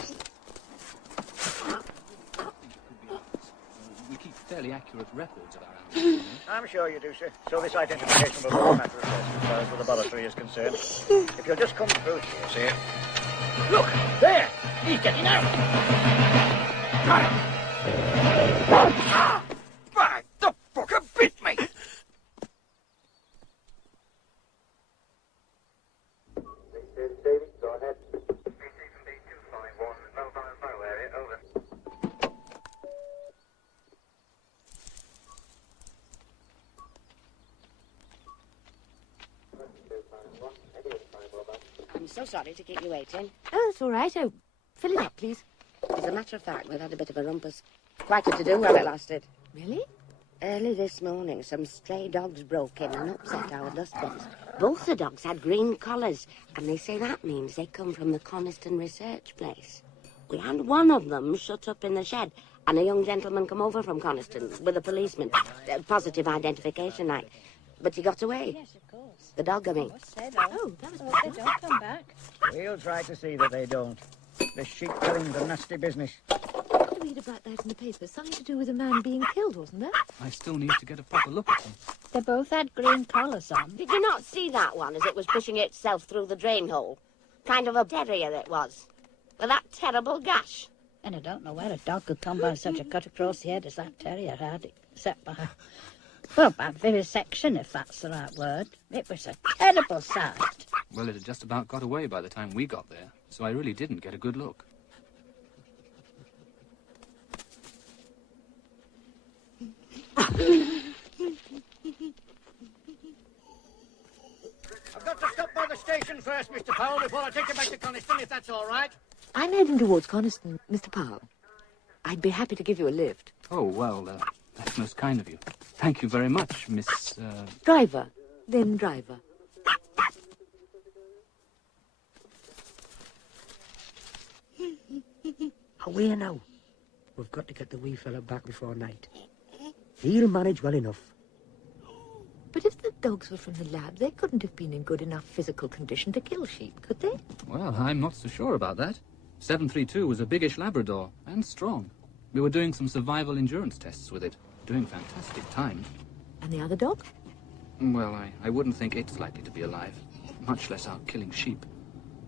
We keep fairly accurate records of our animals. I'm sure you do, sir. So this identification will be a matter of test as far as the laboratory is concerned. If you'll just come through here, sir. Look, there! He's getting out! Got him! By the fucker bit me! David, go ahead. BT from B251, mobile area, over. sorry to keep you waiting. Oh, that's all right. Oh, fill it up, please. As a matter of fact, we've had a bit of a rumpus. Quite a to-do while it lasted. Really? Early this morning, some stray dogs broke in and upset our dustbins. Both the dogs had green collars, and they say that means they come from the Coniston research place. We had one of them shut up in the shed, and a young gentleman come over from Coniston with a policeman. Positive identification, like. But he got away. Yes, of course. The dog, I mean. Oh, that was they don't come back. We'll try to see that they don't. This sheep killing's a nasty business. I did read about that in the paper. Something to do with a man being killed, wasn't there? I still need to get a proper look at them. They both had green collars on. Did you not see that one as it was pushing itself through the drain hole? Kind of a terrier it was. With that terrible gash. And I don't know where a dog could come by such a cut across the head as that terrier had, except by... Well, by vivisection, if that's the right word. It was a terrible sight. Well, it had just about got away by the time we got there, so I really didn't get a good look. I've got to stop by the station first, Mr. Powell, before I take you back to Coniston, if that's all right. I'm heading towards Coniston, Mr. Powell. I'd be happy to give you a lift. Oh, well, that's most kind of you. Thank you very much, Miss... Driver. Then driver. Away now. We've got to get the wee fella back before night. He'll manage well enough. But if the dogs were from the lab, they couldn't have been in good enough physical condition to kill sheep, could they? Well, I'm not so sure about that. 732 was a biggish Labrador, and strong. We were doing some survival endurance tests with it, doing fantastic times. And the other dog? Well, I wouldn't think it's likely to be alive, much less out killing sheep.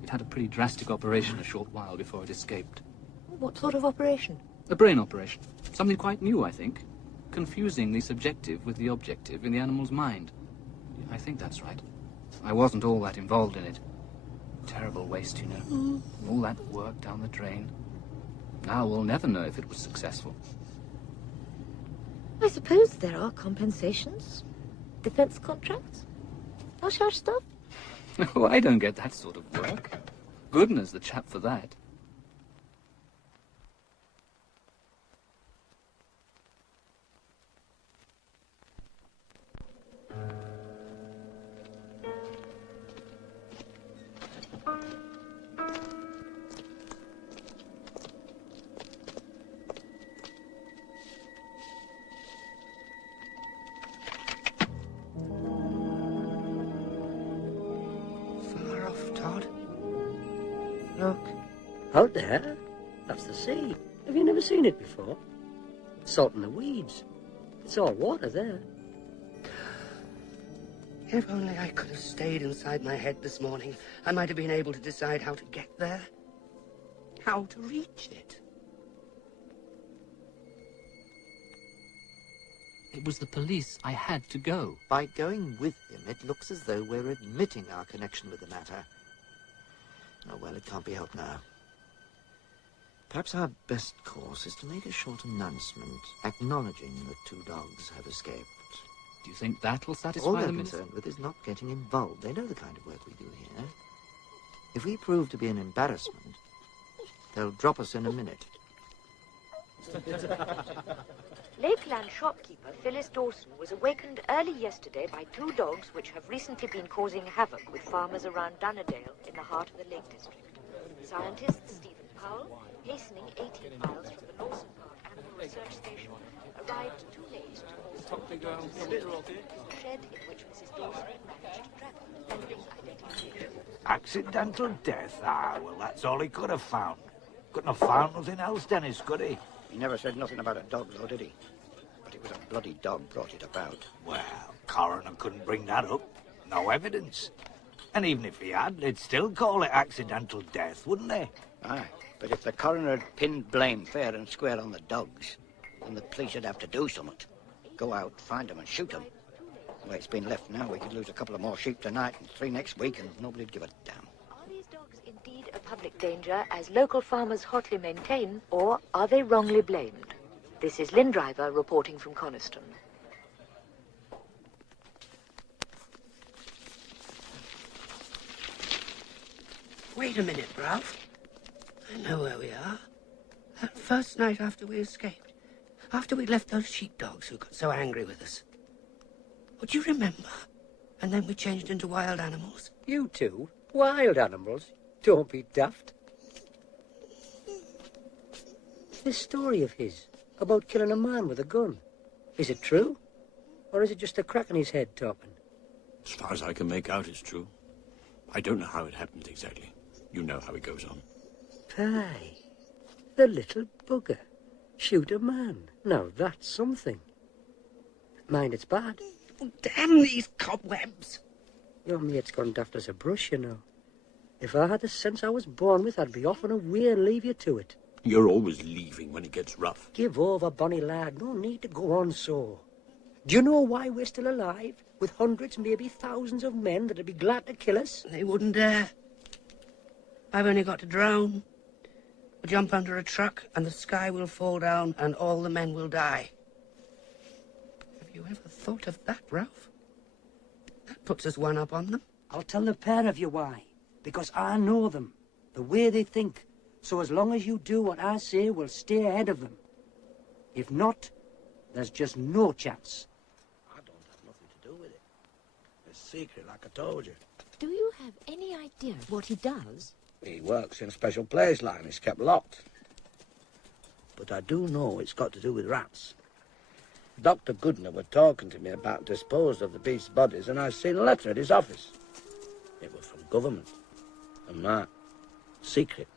It had a pretty drastic operation a short while before it escaped. What sort of operation? A brain operation. Something quite new, I think. Confusing the subjective with the objective in the animal's mind. I think that's right. I wasn't all that involved in it. Terrible waste, you know. All that work down the drain. Now we'll never know if it was successful. I suppose there are compensations. Defense contracts. Hush-hush stuff. Oh, I don't get that sort of work. Goodness, the chap for that. Out there? That's the sea. Have you never seen it before? Salt in the weeds. It's all water there. If only I could have stayed inside my head this morning, I might have been able to decide how to get there. How to reach it. It was the police. I had to go. By going with him, it looks as though we're admitting our connection with the matter. Oh, well, it can't be helped now. Perhaps our best course is to make a short announcement acknowledging that 2 dogs have escaped. Do you think that'll satisfy All them? they're concerned with is not getting involved. They know the kind of work we do here. If we prove to be an embarrassment, they'll drop us in a minute. Lakeland shopkeeper Phyllis Dawson was awakened early yesterday by 2 dogs which have recently been causing havoc with farmers around Dunnerdale in the heart of the Lake District. Scientist Stephen Powell, hastening 18 miles from the Lawson Park Animal Research Station, arrived too late to also the shed in which Mrs. Dawson had managed to travel, pending identification. Accidental death? Ah, well, that's all he could have found. Couldn't have found nothing else, Dennis, could he? He never said nothing about a dog, though, did he? But it was a bloody dog brought it about. Well, coroner couldn't bring that up. No evidence. And even if he had, they'd still call it accidental death, wouldn't they? Aye, but if the coroner had pinned blame fair and square on the dogs, then the police would have to do something. Go out, find them and shoot them. The way it's been left now, we could lose a couple of more sheep tonight and 3 next week, and nobody'd give a damn. Are these dogs indeed a public danger, as local farmers hotly maintain, or are they wrongly blamed? This is Lynn Driver reporting from Coniston. Wait a minute, Ralph. I know where we are. That first night after we escaped. After we left those sheepdogs who got so angry with us. Would you remember? And then we changed into wild animals. You two? Wild animals? Don't be daft. This story of his, about killing a man with a gun, is it true? Or is it just a crack in his head talking? As far as I can make out, it's true. I don't know how it happened exactly. You know how it goes on. Aye, the little bugger. Shoot a man. Now that's something. Mind, it's bad. Oh, damn these cobwebs. Your mate's gone daft as a brush, you know. If I had the sense I was born with, I'd be off and away and leave you to it. You're always leaving when it gets rough. Give over, bonny lad. No need to go on so. Do you know why we're still alive? With hundreds, maybe thousands of men that'd be glad to kill us? They wouldn't dare. I've only got to drown. We'll jump under a truck and the sky will fall down and all the men will die. Have you ever thought of that, Ralph? That puts us one up on them. I'll tell the pair of you why. Because I know them. The way they think. So as long as you do what I say, we'll stay ahead of them. If not, there's just no chance. I don't have nothing to do with it. It's secret, like I told you. Do you have any idea what he does? He works in a special place line. It's kept locked. But I do know it's got to do with rats. Dr. Goodner were talking to me about disposed of the beast's bodies, and I seen a letter at his office. It was from government. And that, secret.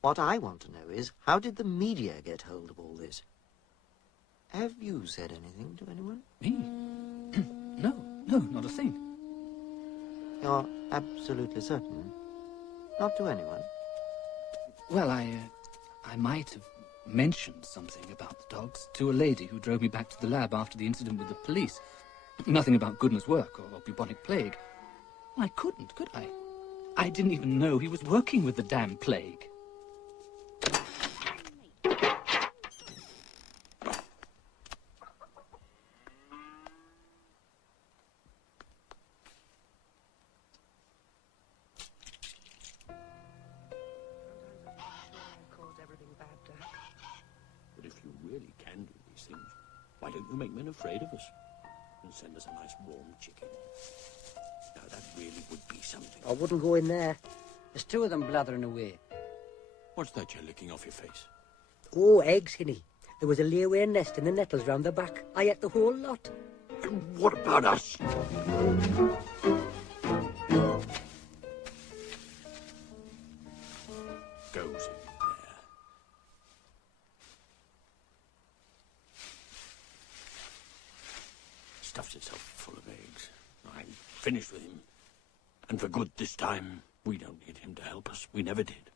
What I want to know is, how did the media get hold of all this? Have you said anything to anyone? Me? No, not a thing. You're absolutely certain? Not to anyone? Well, I might have mentioned something about the dogs to a lady who drove me back to the lab after the incident with the police. Nothing about Goodner's work or bubonic plague. I couldn't, could I? I didn't even know he was working with the damn plague. But if you really can do these things, why don't you make men afraid of us and send us a nice warm chicken? Now, that really would be something. I wouldn't go in there. There's two of them blathering away. What's that you're licking off your face? Oh, eggs, Hinny. There was a layaway nest in the nettles round the back. I ate the whole lot. And what about us? stuffs itself full of eggs. I'm finished with him. And for good this time. We don't need him to help us. We never did.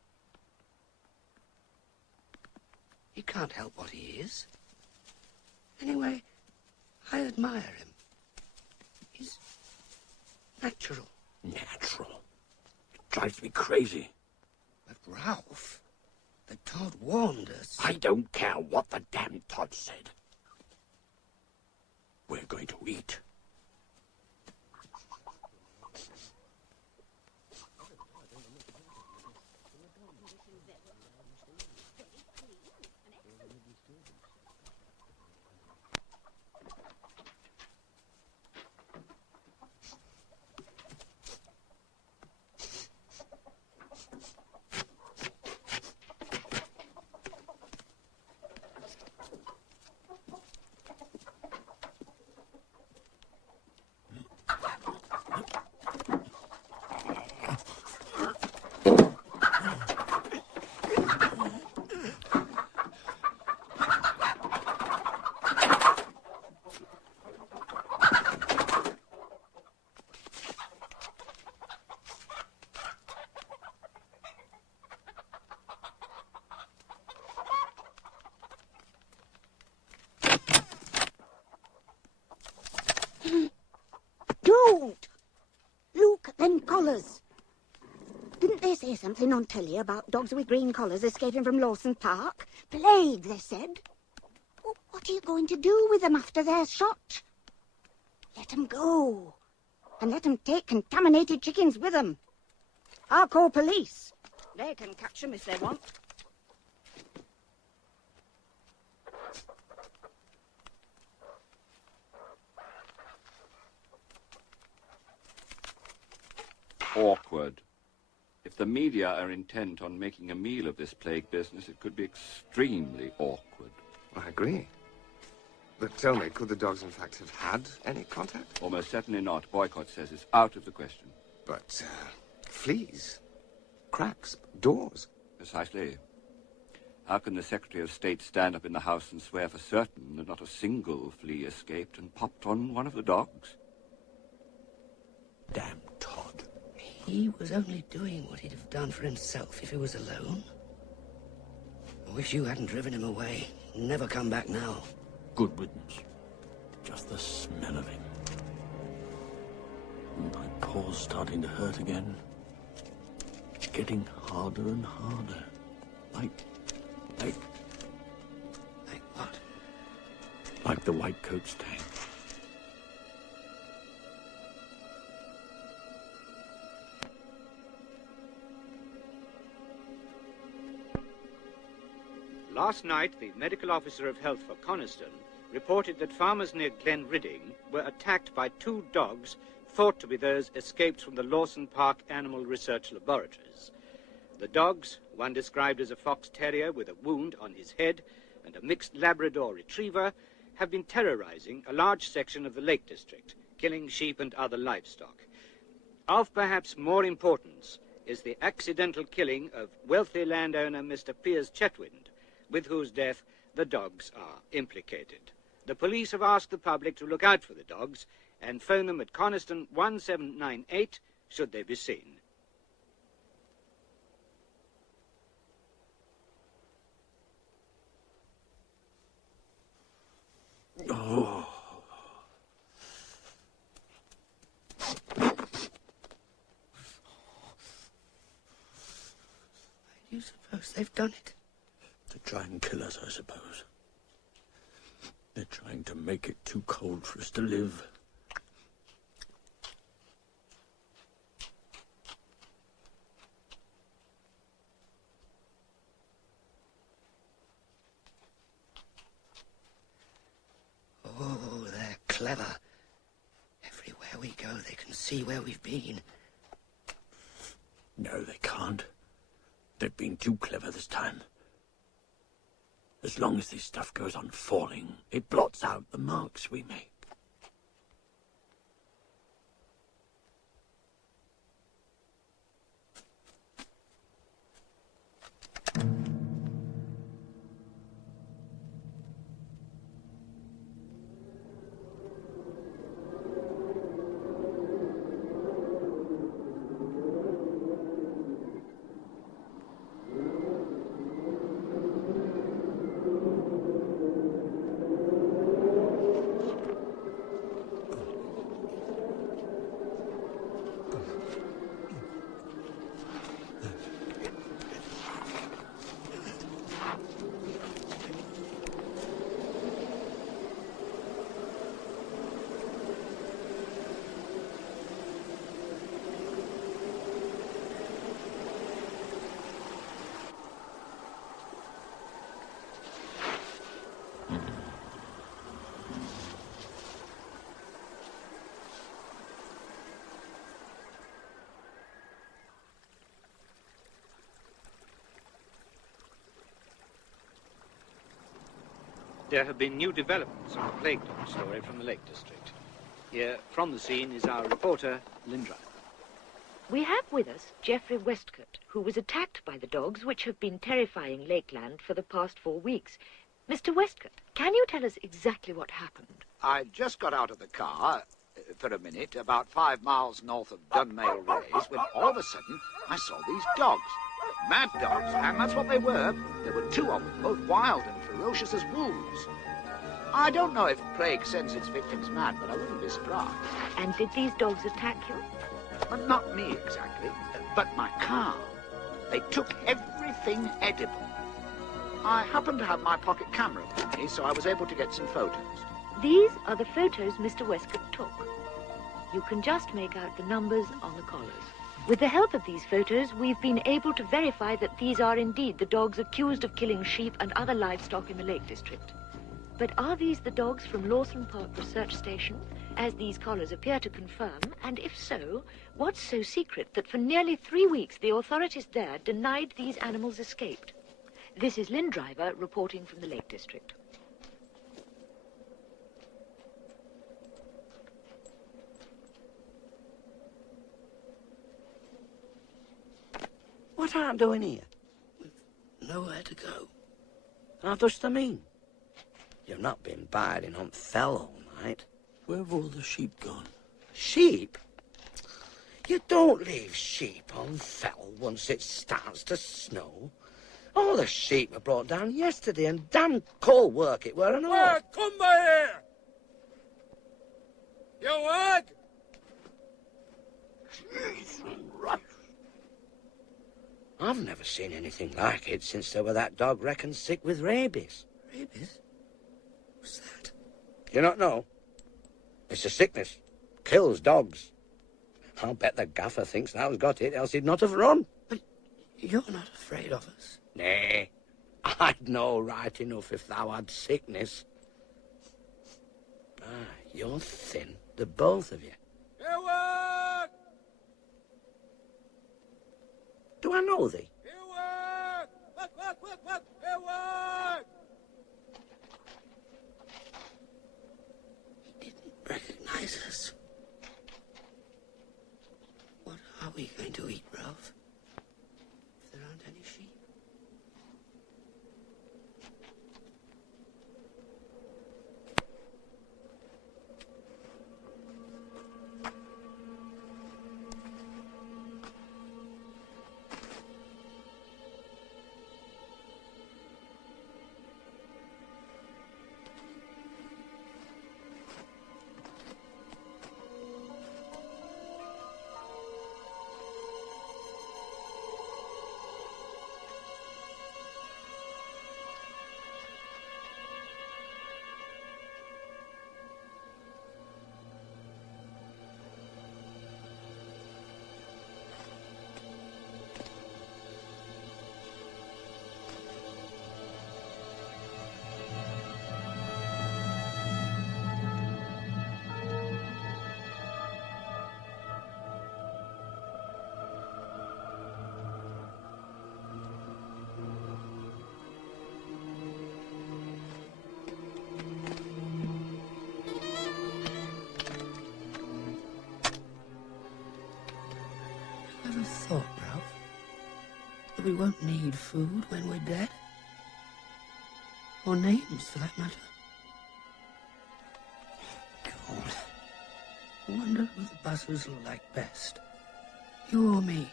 He can't help what he is. Anyway, I admire him. He's natural. Natural? It drives me crazy. But Ralph, the Todd warned us. I don't care what the damn Todd said. We're going to eat. Don't! Look at them collars. Didn't they say something on telly about dogs with green collars escaping from Lawson Park? Plague, they said. What are you going to do with them after they're shot? Let them go. And let them take contaminated chickens with them. I'll call police. They can catch them if they want. Awkward. If the media are intent on making a meal of this plague business, it could be extremely awkward. I agree. But tell me, could the dogs in fact have had any contact? Almost certainly not. Boycott says it's out of the question. But, fleas, cracks, doors. Precisely. How can the Secretary of State stand up in the House and swear for certain that not a single flea escaped and popped on one of the dogs? Damn Todd. He was only doing what he'd have done for himself if he was alone. I wish you hadn't driven him away. Never come back now. Good riddance. Just the smell of him. My paw's starting to hurt again. Getting harder and harder. Like what? Like the White Coat's tank. Last night, the medical officer of health for Coniston reported that farmers near Glen Ridding were attacked by 2 dogs thought to be those escaped from the Lawson Park Animal Research Laboratories. The dogs, one described as a fox terrier with a wound on his head and a mixed Labrador retriever, have been terrorizing a large section of the Lake District, killing sheep and other livestock. Of perhaps more importance is the accidental killing of wealthy landowner Mr. Piers Chetwynd, with whose death the dogs are implicated. The police have asked the public to look out for the dogs and phone them at Coniston 1798 should they be seen. Oh. Why do you suppose they've done it? To try and kill us, I suppose. They're trying to make it too cold for us to live. Oh, they're clever. Everywhere we go, they can see where we've been. No, they can't. They've been too clever this time. As long as this stuff goes on falling, it blots out the marks we make. There have been new developments on the plague dog story from the Lake District. Here, from the scene, is our reporter, Lynn Driver. We have with us Geoffrey Westcott, who was attacked by the dogs which have been terrifying Lakeland for the past 4 weeks. Mr. Westcott, can you tell us exactly what happened? I just got out of the car, for a minute, about 5 miles north of Dunmail Race, when all of a sudden I saw these dogs. Mad dogs, and that's what they were. There were 2 of them, both wild and ferocious as wolves. I don't know if plague sends its victims mad, but I wouldn't be surprised. And did these dogs attack you? Well, not me exactly, but my car. They took everything edible. I happened to have my pocket camera with me, so I was able to get some photos. These are the photos Mr. Westcott took. You can just make out the numbers on the collars. With the help of these photos, we've been able to verify that these are indeed the dogs accused of killing sheep and other livestock in the Lake District. But are these the dogs from Lawson Park Research Station, as these collars appear to confirm? And if so, what's so secret that for nearly 3 weeks the authorities there denied these animals escaped? This is Lynn Driver reporting from the Lake District. What are you doing here? We've nowhere to go. How does that mean? You've not been biding on Fell all night. Where have all the sheep gone? Sheep? You don't leave sheep on Fell once it starts to snow. All the sheep were brought down yesterday, and damn cold work it were and all. Wag, come by here! You wag! I've never seen anything like it since there were that dog reckoned sick with rabies. Rabies? What's that? You not know? It's a sickness. Kills dogs. I'll bet the gaffer thinks thou's got it, else he'd not have run. But you're not afraid of us? Nay, I'd know right enough if thou had sickness. You're thin, the both of you. Ewan! Do I know thee? Ewan! What? Ewan! He didn't recognize us. What are we going to eat, Ralph? If there aren't any sheep? Ever thought, Ralph, that we won't need food when we're dead? Or names, for that matter? God, I wonder who the buzzers will like best. You or me?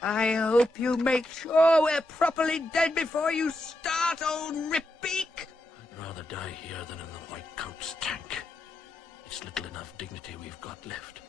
I hope you make sure we're properly dead before you start, old Ripbeak. I'd rather die here than in the White Coat's tank. It's little enough dignity we've got left.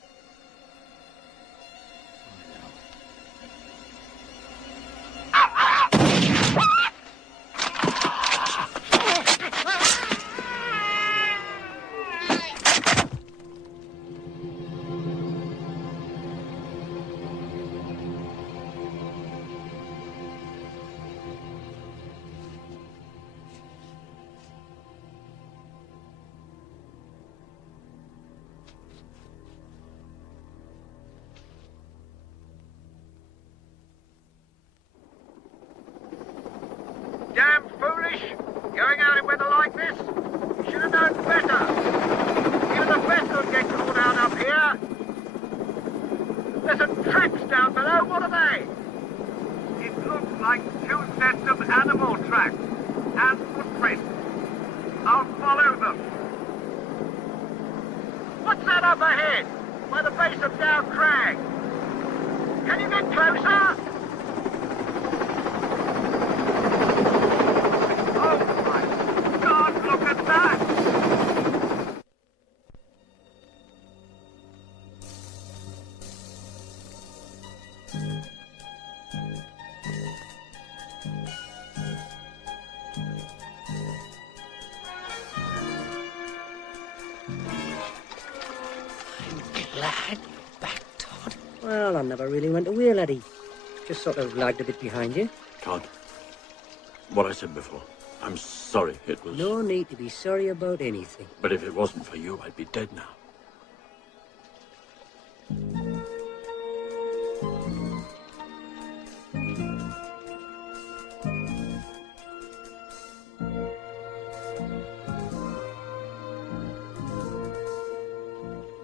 Damn foolish! east of Dow Crag. Can you get closer? Oh my God, look at that! Glad you're back, Todd. Well, I never really went away, laddie. Just sort of lagged a bit behind you. Todd, what I said before, I'm sorry it was... No need to be sorry about anything. But if it wasn't for you, I'd be dead now.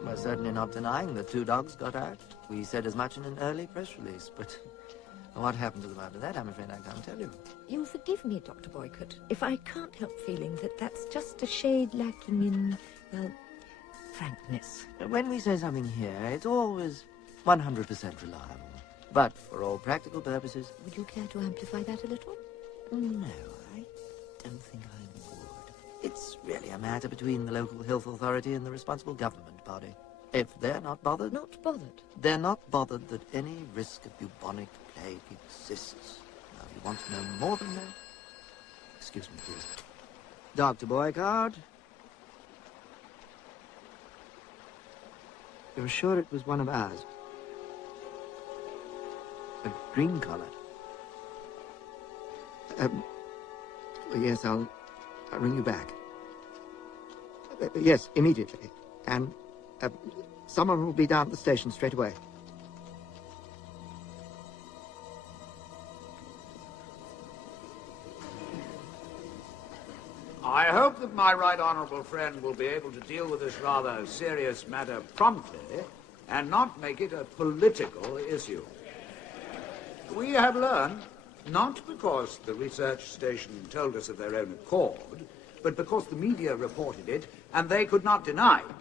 We're certainly not denying that 2 dogs got out. We said as much in an early press release, but what happened to them after that, I'm afraid I can't tell you. You'll forgive me, Dr. Boycott, if I can't help feeling that that's just a shade lacking in, well, frankness. When we say something here, it's always 100% reliable. But for all practical purposes... Would you care to amplify that a little? No, I don't think I would. It's really a matter between the local health authority and the responsible government body. If they're not bothered... Not bothered? They're not bothered that any risk of bubonic plague exists. Now, if you want to know more than that... Excuse me, please. Dr. Boycott? You're sure it was one of ours? A green collar? Yes, I'll ring you back. Yes, immediately. And someone will be down at the station straight away. I hope that my right honourable friend will be able to deal with this rather serious matter promptly and not make it a political issue. We have learned, not because the research station told us of their own accord, but because the media reported it and they could not deny it,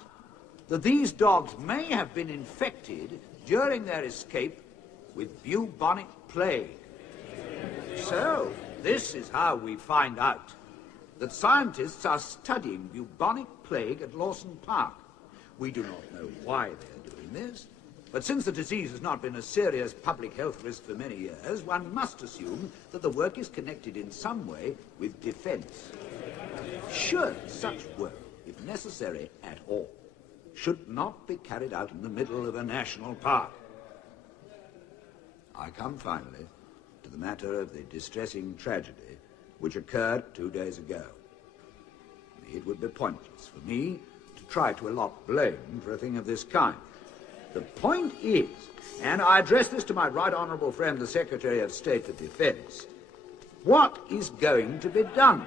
that these dogs may have been infected during their escape with bubonic plague. So, this is how we find out that scientists are studying bubonic plague at Lawson Park. We do not know why they're doing this, but since the disease has not been a serious public health risk for many years, one must assume that the work is connected in some way with defense. Surely such work, if necessary at all, should not be carried out in the middle of a national park. I come finally to the matter of the distressing tragedy which occurred 2 days ago. It would be pointless for me to try to allot blame for a thing of this kind. The point is, and I address this to my right honourable friend, the Secretary of State for Defence, what is going to be done?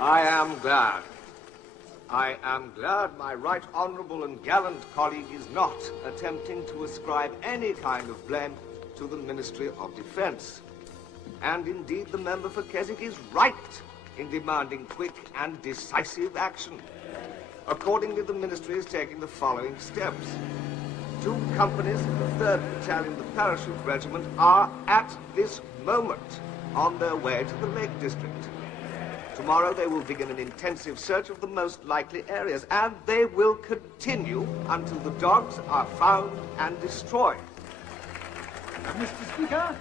I am glad. I am glad my right honourable and gallant colleague is not attempting to ascribe any kind of blame to the Ministry of Defence. And indeed, the member for Keswick is right in demanding quick and decisive action. Accordingly, the Ministry is taking the following steps. 2 companies of the 3rd Battalion, the Parachute Regiment, are at this moment on their way to the Lake District. Tomorrow they will begin an intensive search of the most likely areas, and they will continue until the dogs are found and destroyed. Mr. Speaker,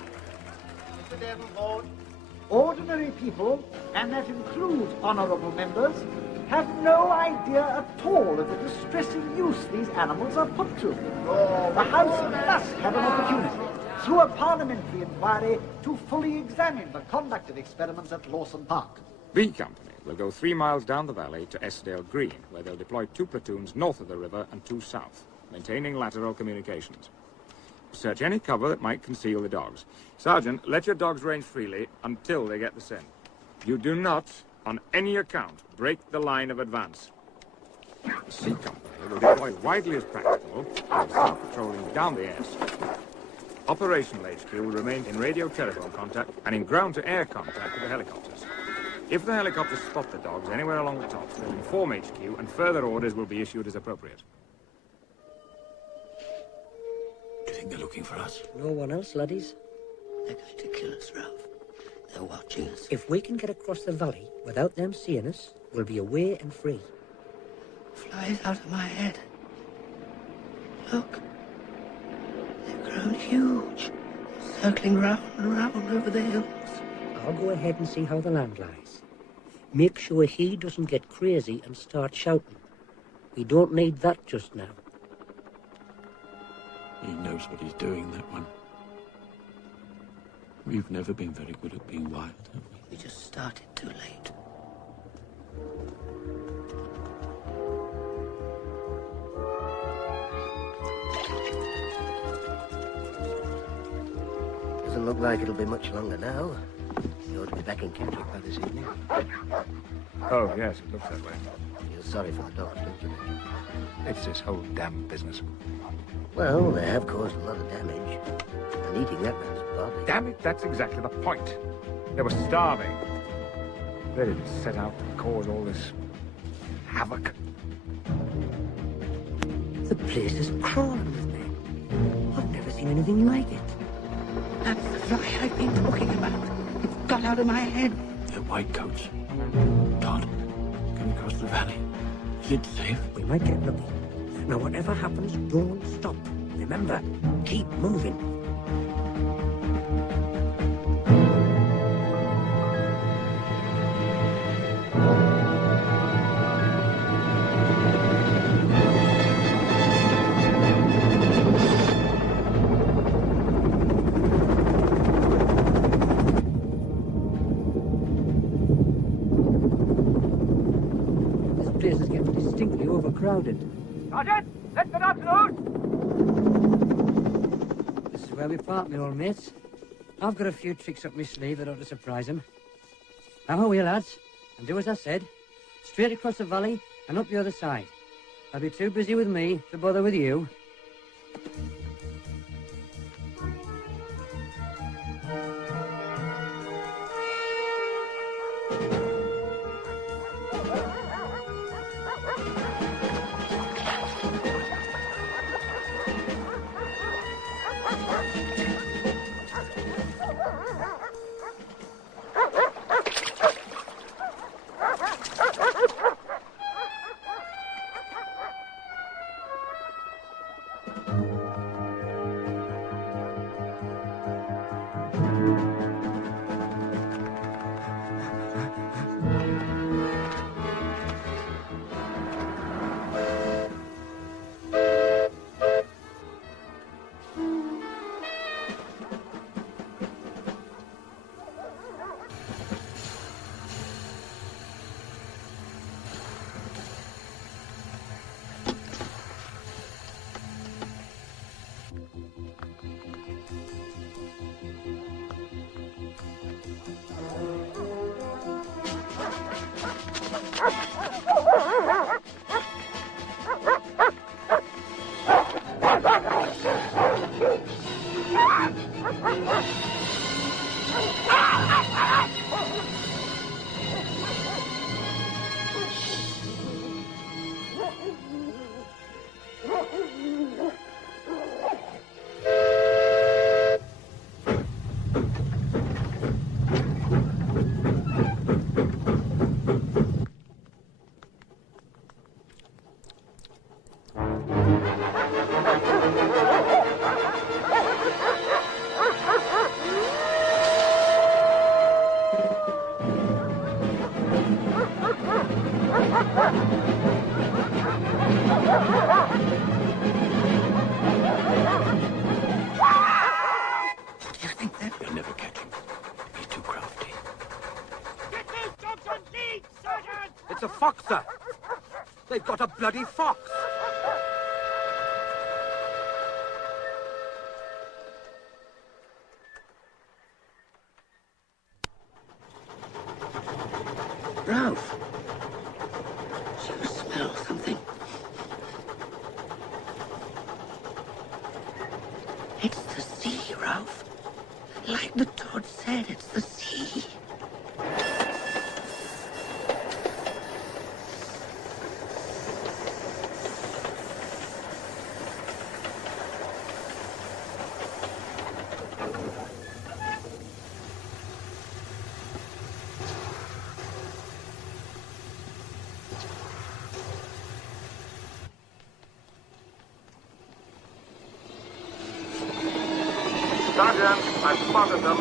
Mr. Davenport, ordinary people, and that includes honourable members, have no idea at all of the distressing use these animals are put to. The House must have an opportunity, through a parliamentary inquiry, to fully examine the conduct of experiments at Lawson Park. B Company will go 3 miles down the valley to Esdale Green, where they'll deploy 2 platoons north of the river and 2 south, maintaining lateral communications. Search any cover that might conceal the dogs. Sergeant, let your dogs range freely until they get the scent. You do not, on any account, break the line of advance. The C Company will deploy widely as practicable, and start patrolling down the airstrip. Operational HQ will remain in radio telephone contact and in ground-to-air contact with the helicopters. If the helicopters spot the dogs anywhere along the tops, they'll inform HQ and further orders will be issued as appropriate. Do you think they're looking for us? No one else, laddies. They're going to kill us, Ralph. They're watching us. If we can get across the valley without them seeing us, we'll be away and free. Flies out of my head. Look. They've grown huge. Circling round and round over the hills. I'll go ahead and see how the land lies. Make sure he doesn't get crazy and start shouting. We don't need that just now. He knows what he's doing, that one. We've never been very good at being wild, have we? We just started too late. Doesn't look like it'll be much longer now. You ought to be back in Kendrick by this evening. Oh, yes, it looks that way. You're sorry for the dogs, don't you? It's this whole damn business. Well, they have caused a lot of damage. And eating that man's body. Damn it, that's exactly the point. They were starving. They didn't set out to cause all this havoc. The place is crawling with men. I've never seen anything like it. That's the fly I've been talking about. It's got out of my head. They're whitecoats. Todd, can we cross the valley? Is it safe? We might get lucky. Now, whatever happens, don't stop. Remember, keep moving. This place is getting distinctly overcrowded. Sergeant, let the dogs loose! This is where we park, my old mates. I've got a few tricks up my sleeve that ought to surprise them. Now away, lads, and do as I said. Straight across the valley and up the other side. I'll be too busy with me to bother with you. You'll never catch him. He's too crafty. Get those dogs on lead, Sergeant! It's a fox, sir. They've got a bloody fox. Ralph! Do you smell something? It's the sea, Ralph. Like the Todd said, it's the sea. Sergeant, I've spotted them.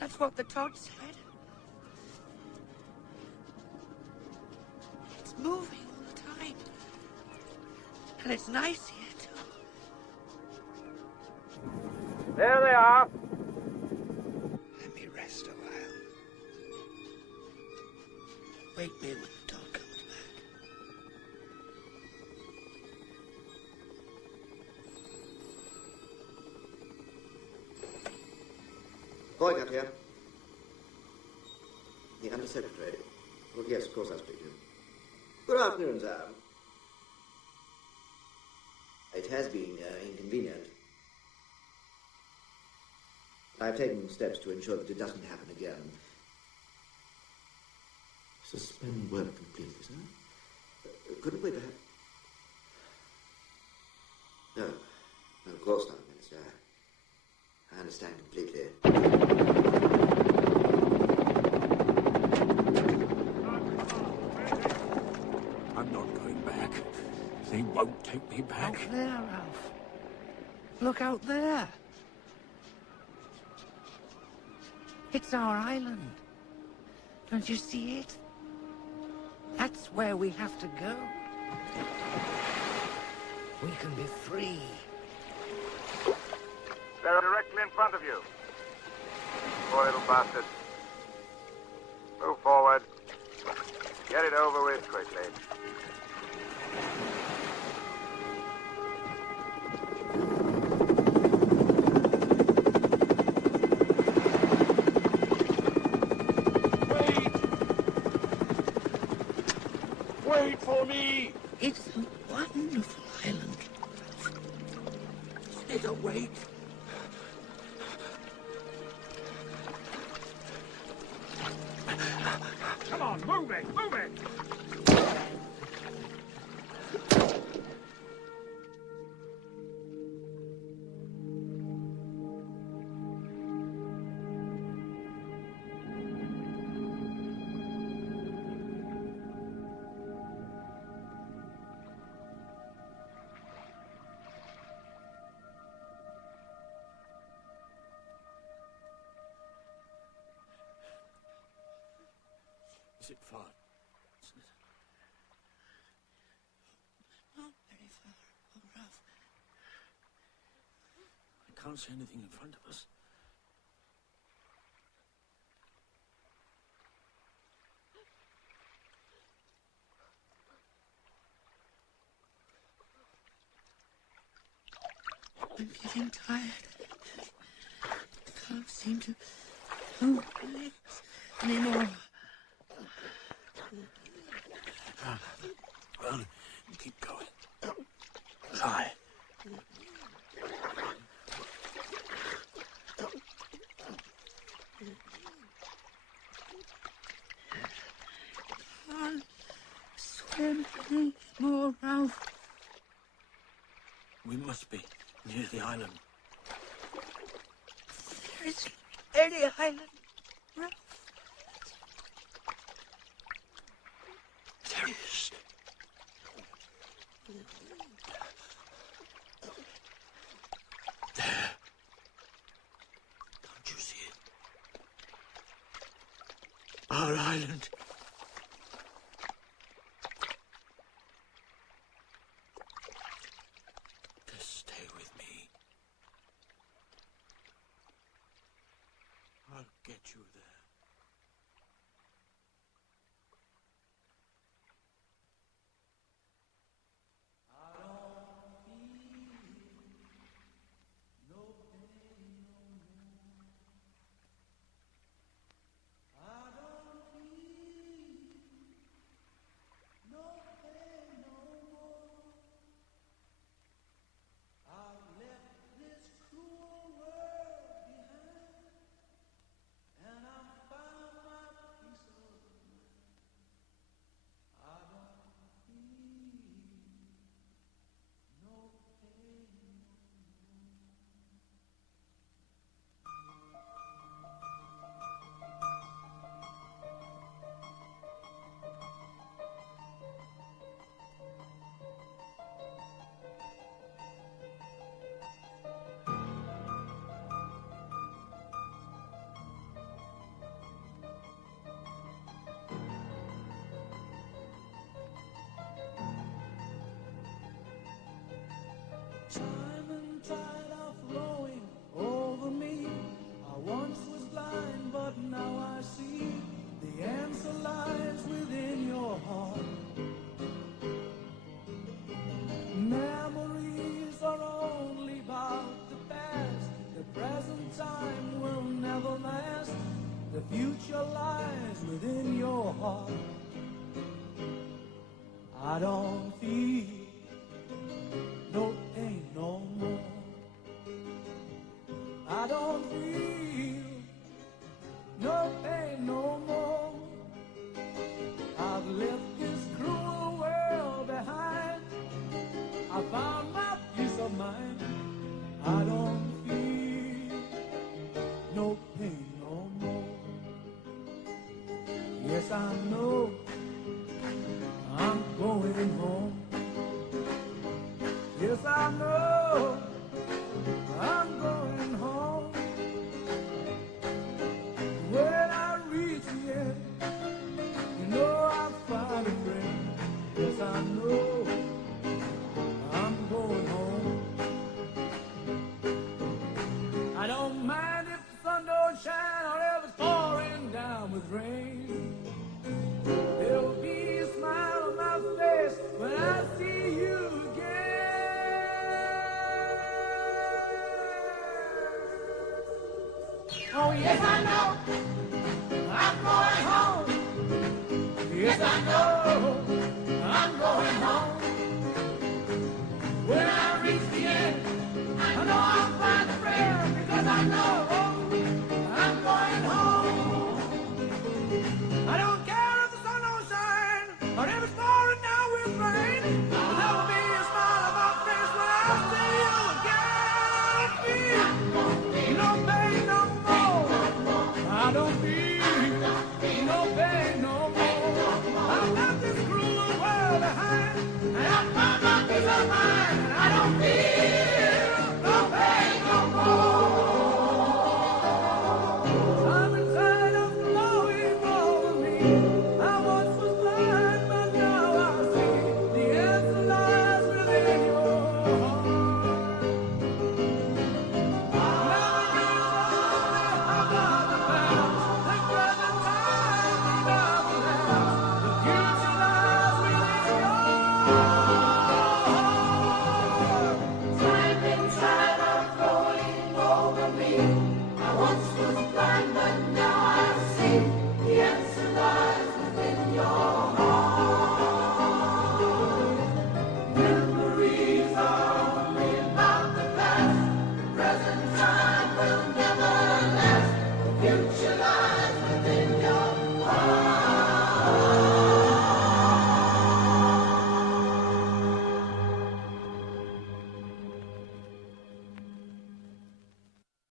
That's what the Todd said. It's moving all the time. And it's nice here, too. There they are. Let me rest a while. Wake me when the Todd comes back. Boy got here. The Undersecretary. Well, yes, of course I'll speak to him. Good afternoon, sir. It has been inconvenient. I've taken steps to ensure that it doesn't happen again. Suspend work completely, sir? Couldn't we perhaps... No, of course not, Minister. I understand completely. I'm not going back. They won't take me back. Out there, Ralph. Look out there. It's our island. Don't you see it? That's where we have to go. We can be free. They're directly in front of you. Poor little bastard. Move forward. Get it over with quickly. Wait for me! It's a wonderful island. Stay awake. Come on, move it, move it! Is it far? Isn't it? Not very far, oh, Ralph. I can't see anything in front of us. I'm getting tired. I can't seem to move my legs anymore. Well, keep going. Try. Can't swim anymore, Ralph. We must be near the island. There isn't any island, Ralph. There is. There. Can't you see it? Our island. Just stay with me. The future lies within your heart. I don't feel no pain no more. I don't feel no pain no more. I've left this cruel world behind. I found my peace of mind. I don't feel no pain no more. Yes, I know I'm going home. Yes, I know I'm going home. When I reach the end, you know I'll find a friend. Yes, I know I'm going home. I don't mind if the sun don't shine or if it's pouring down with rain. There'll be a smile on my face when I see you again. Oh, yes, I know I'm going home. Yes, I know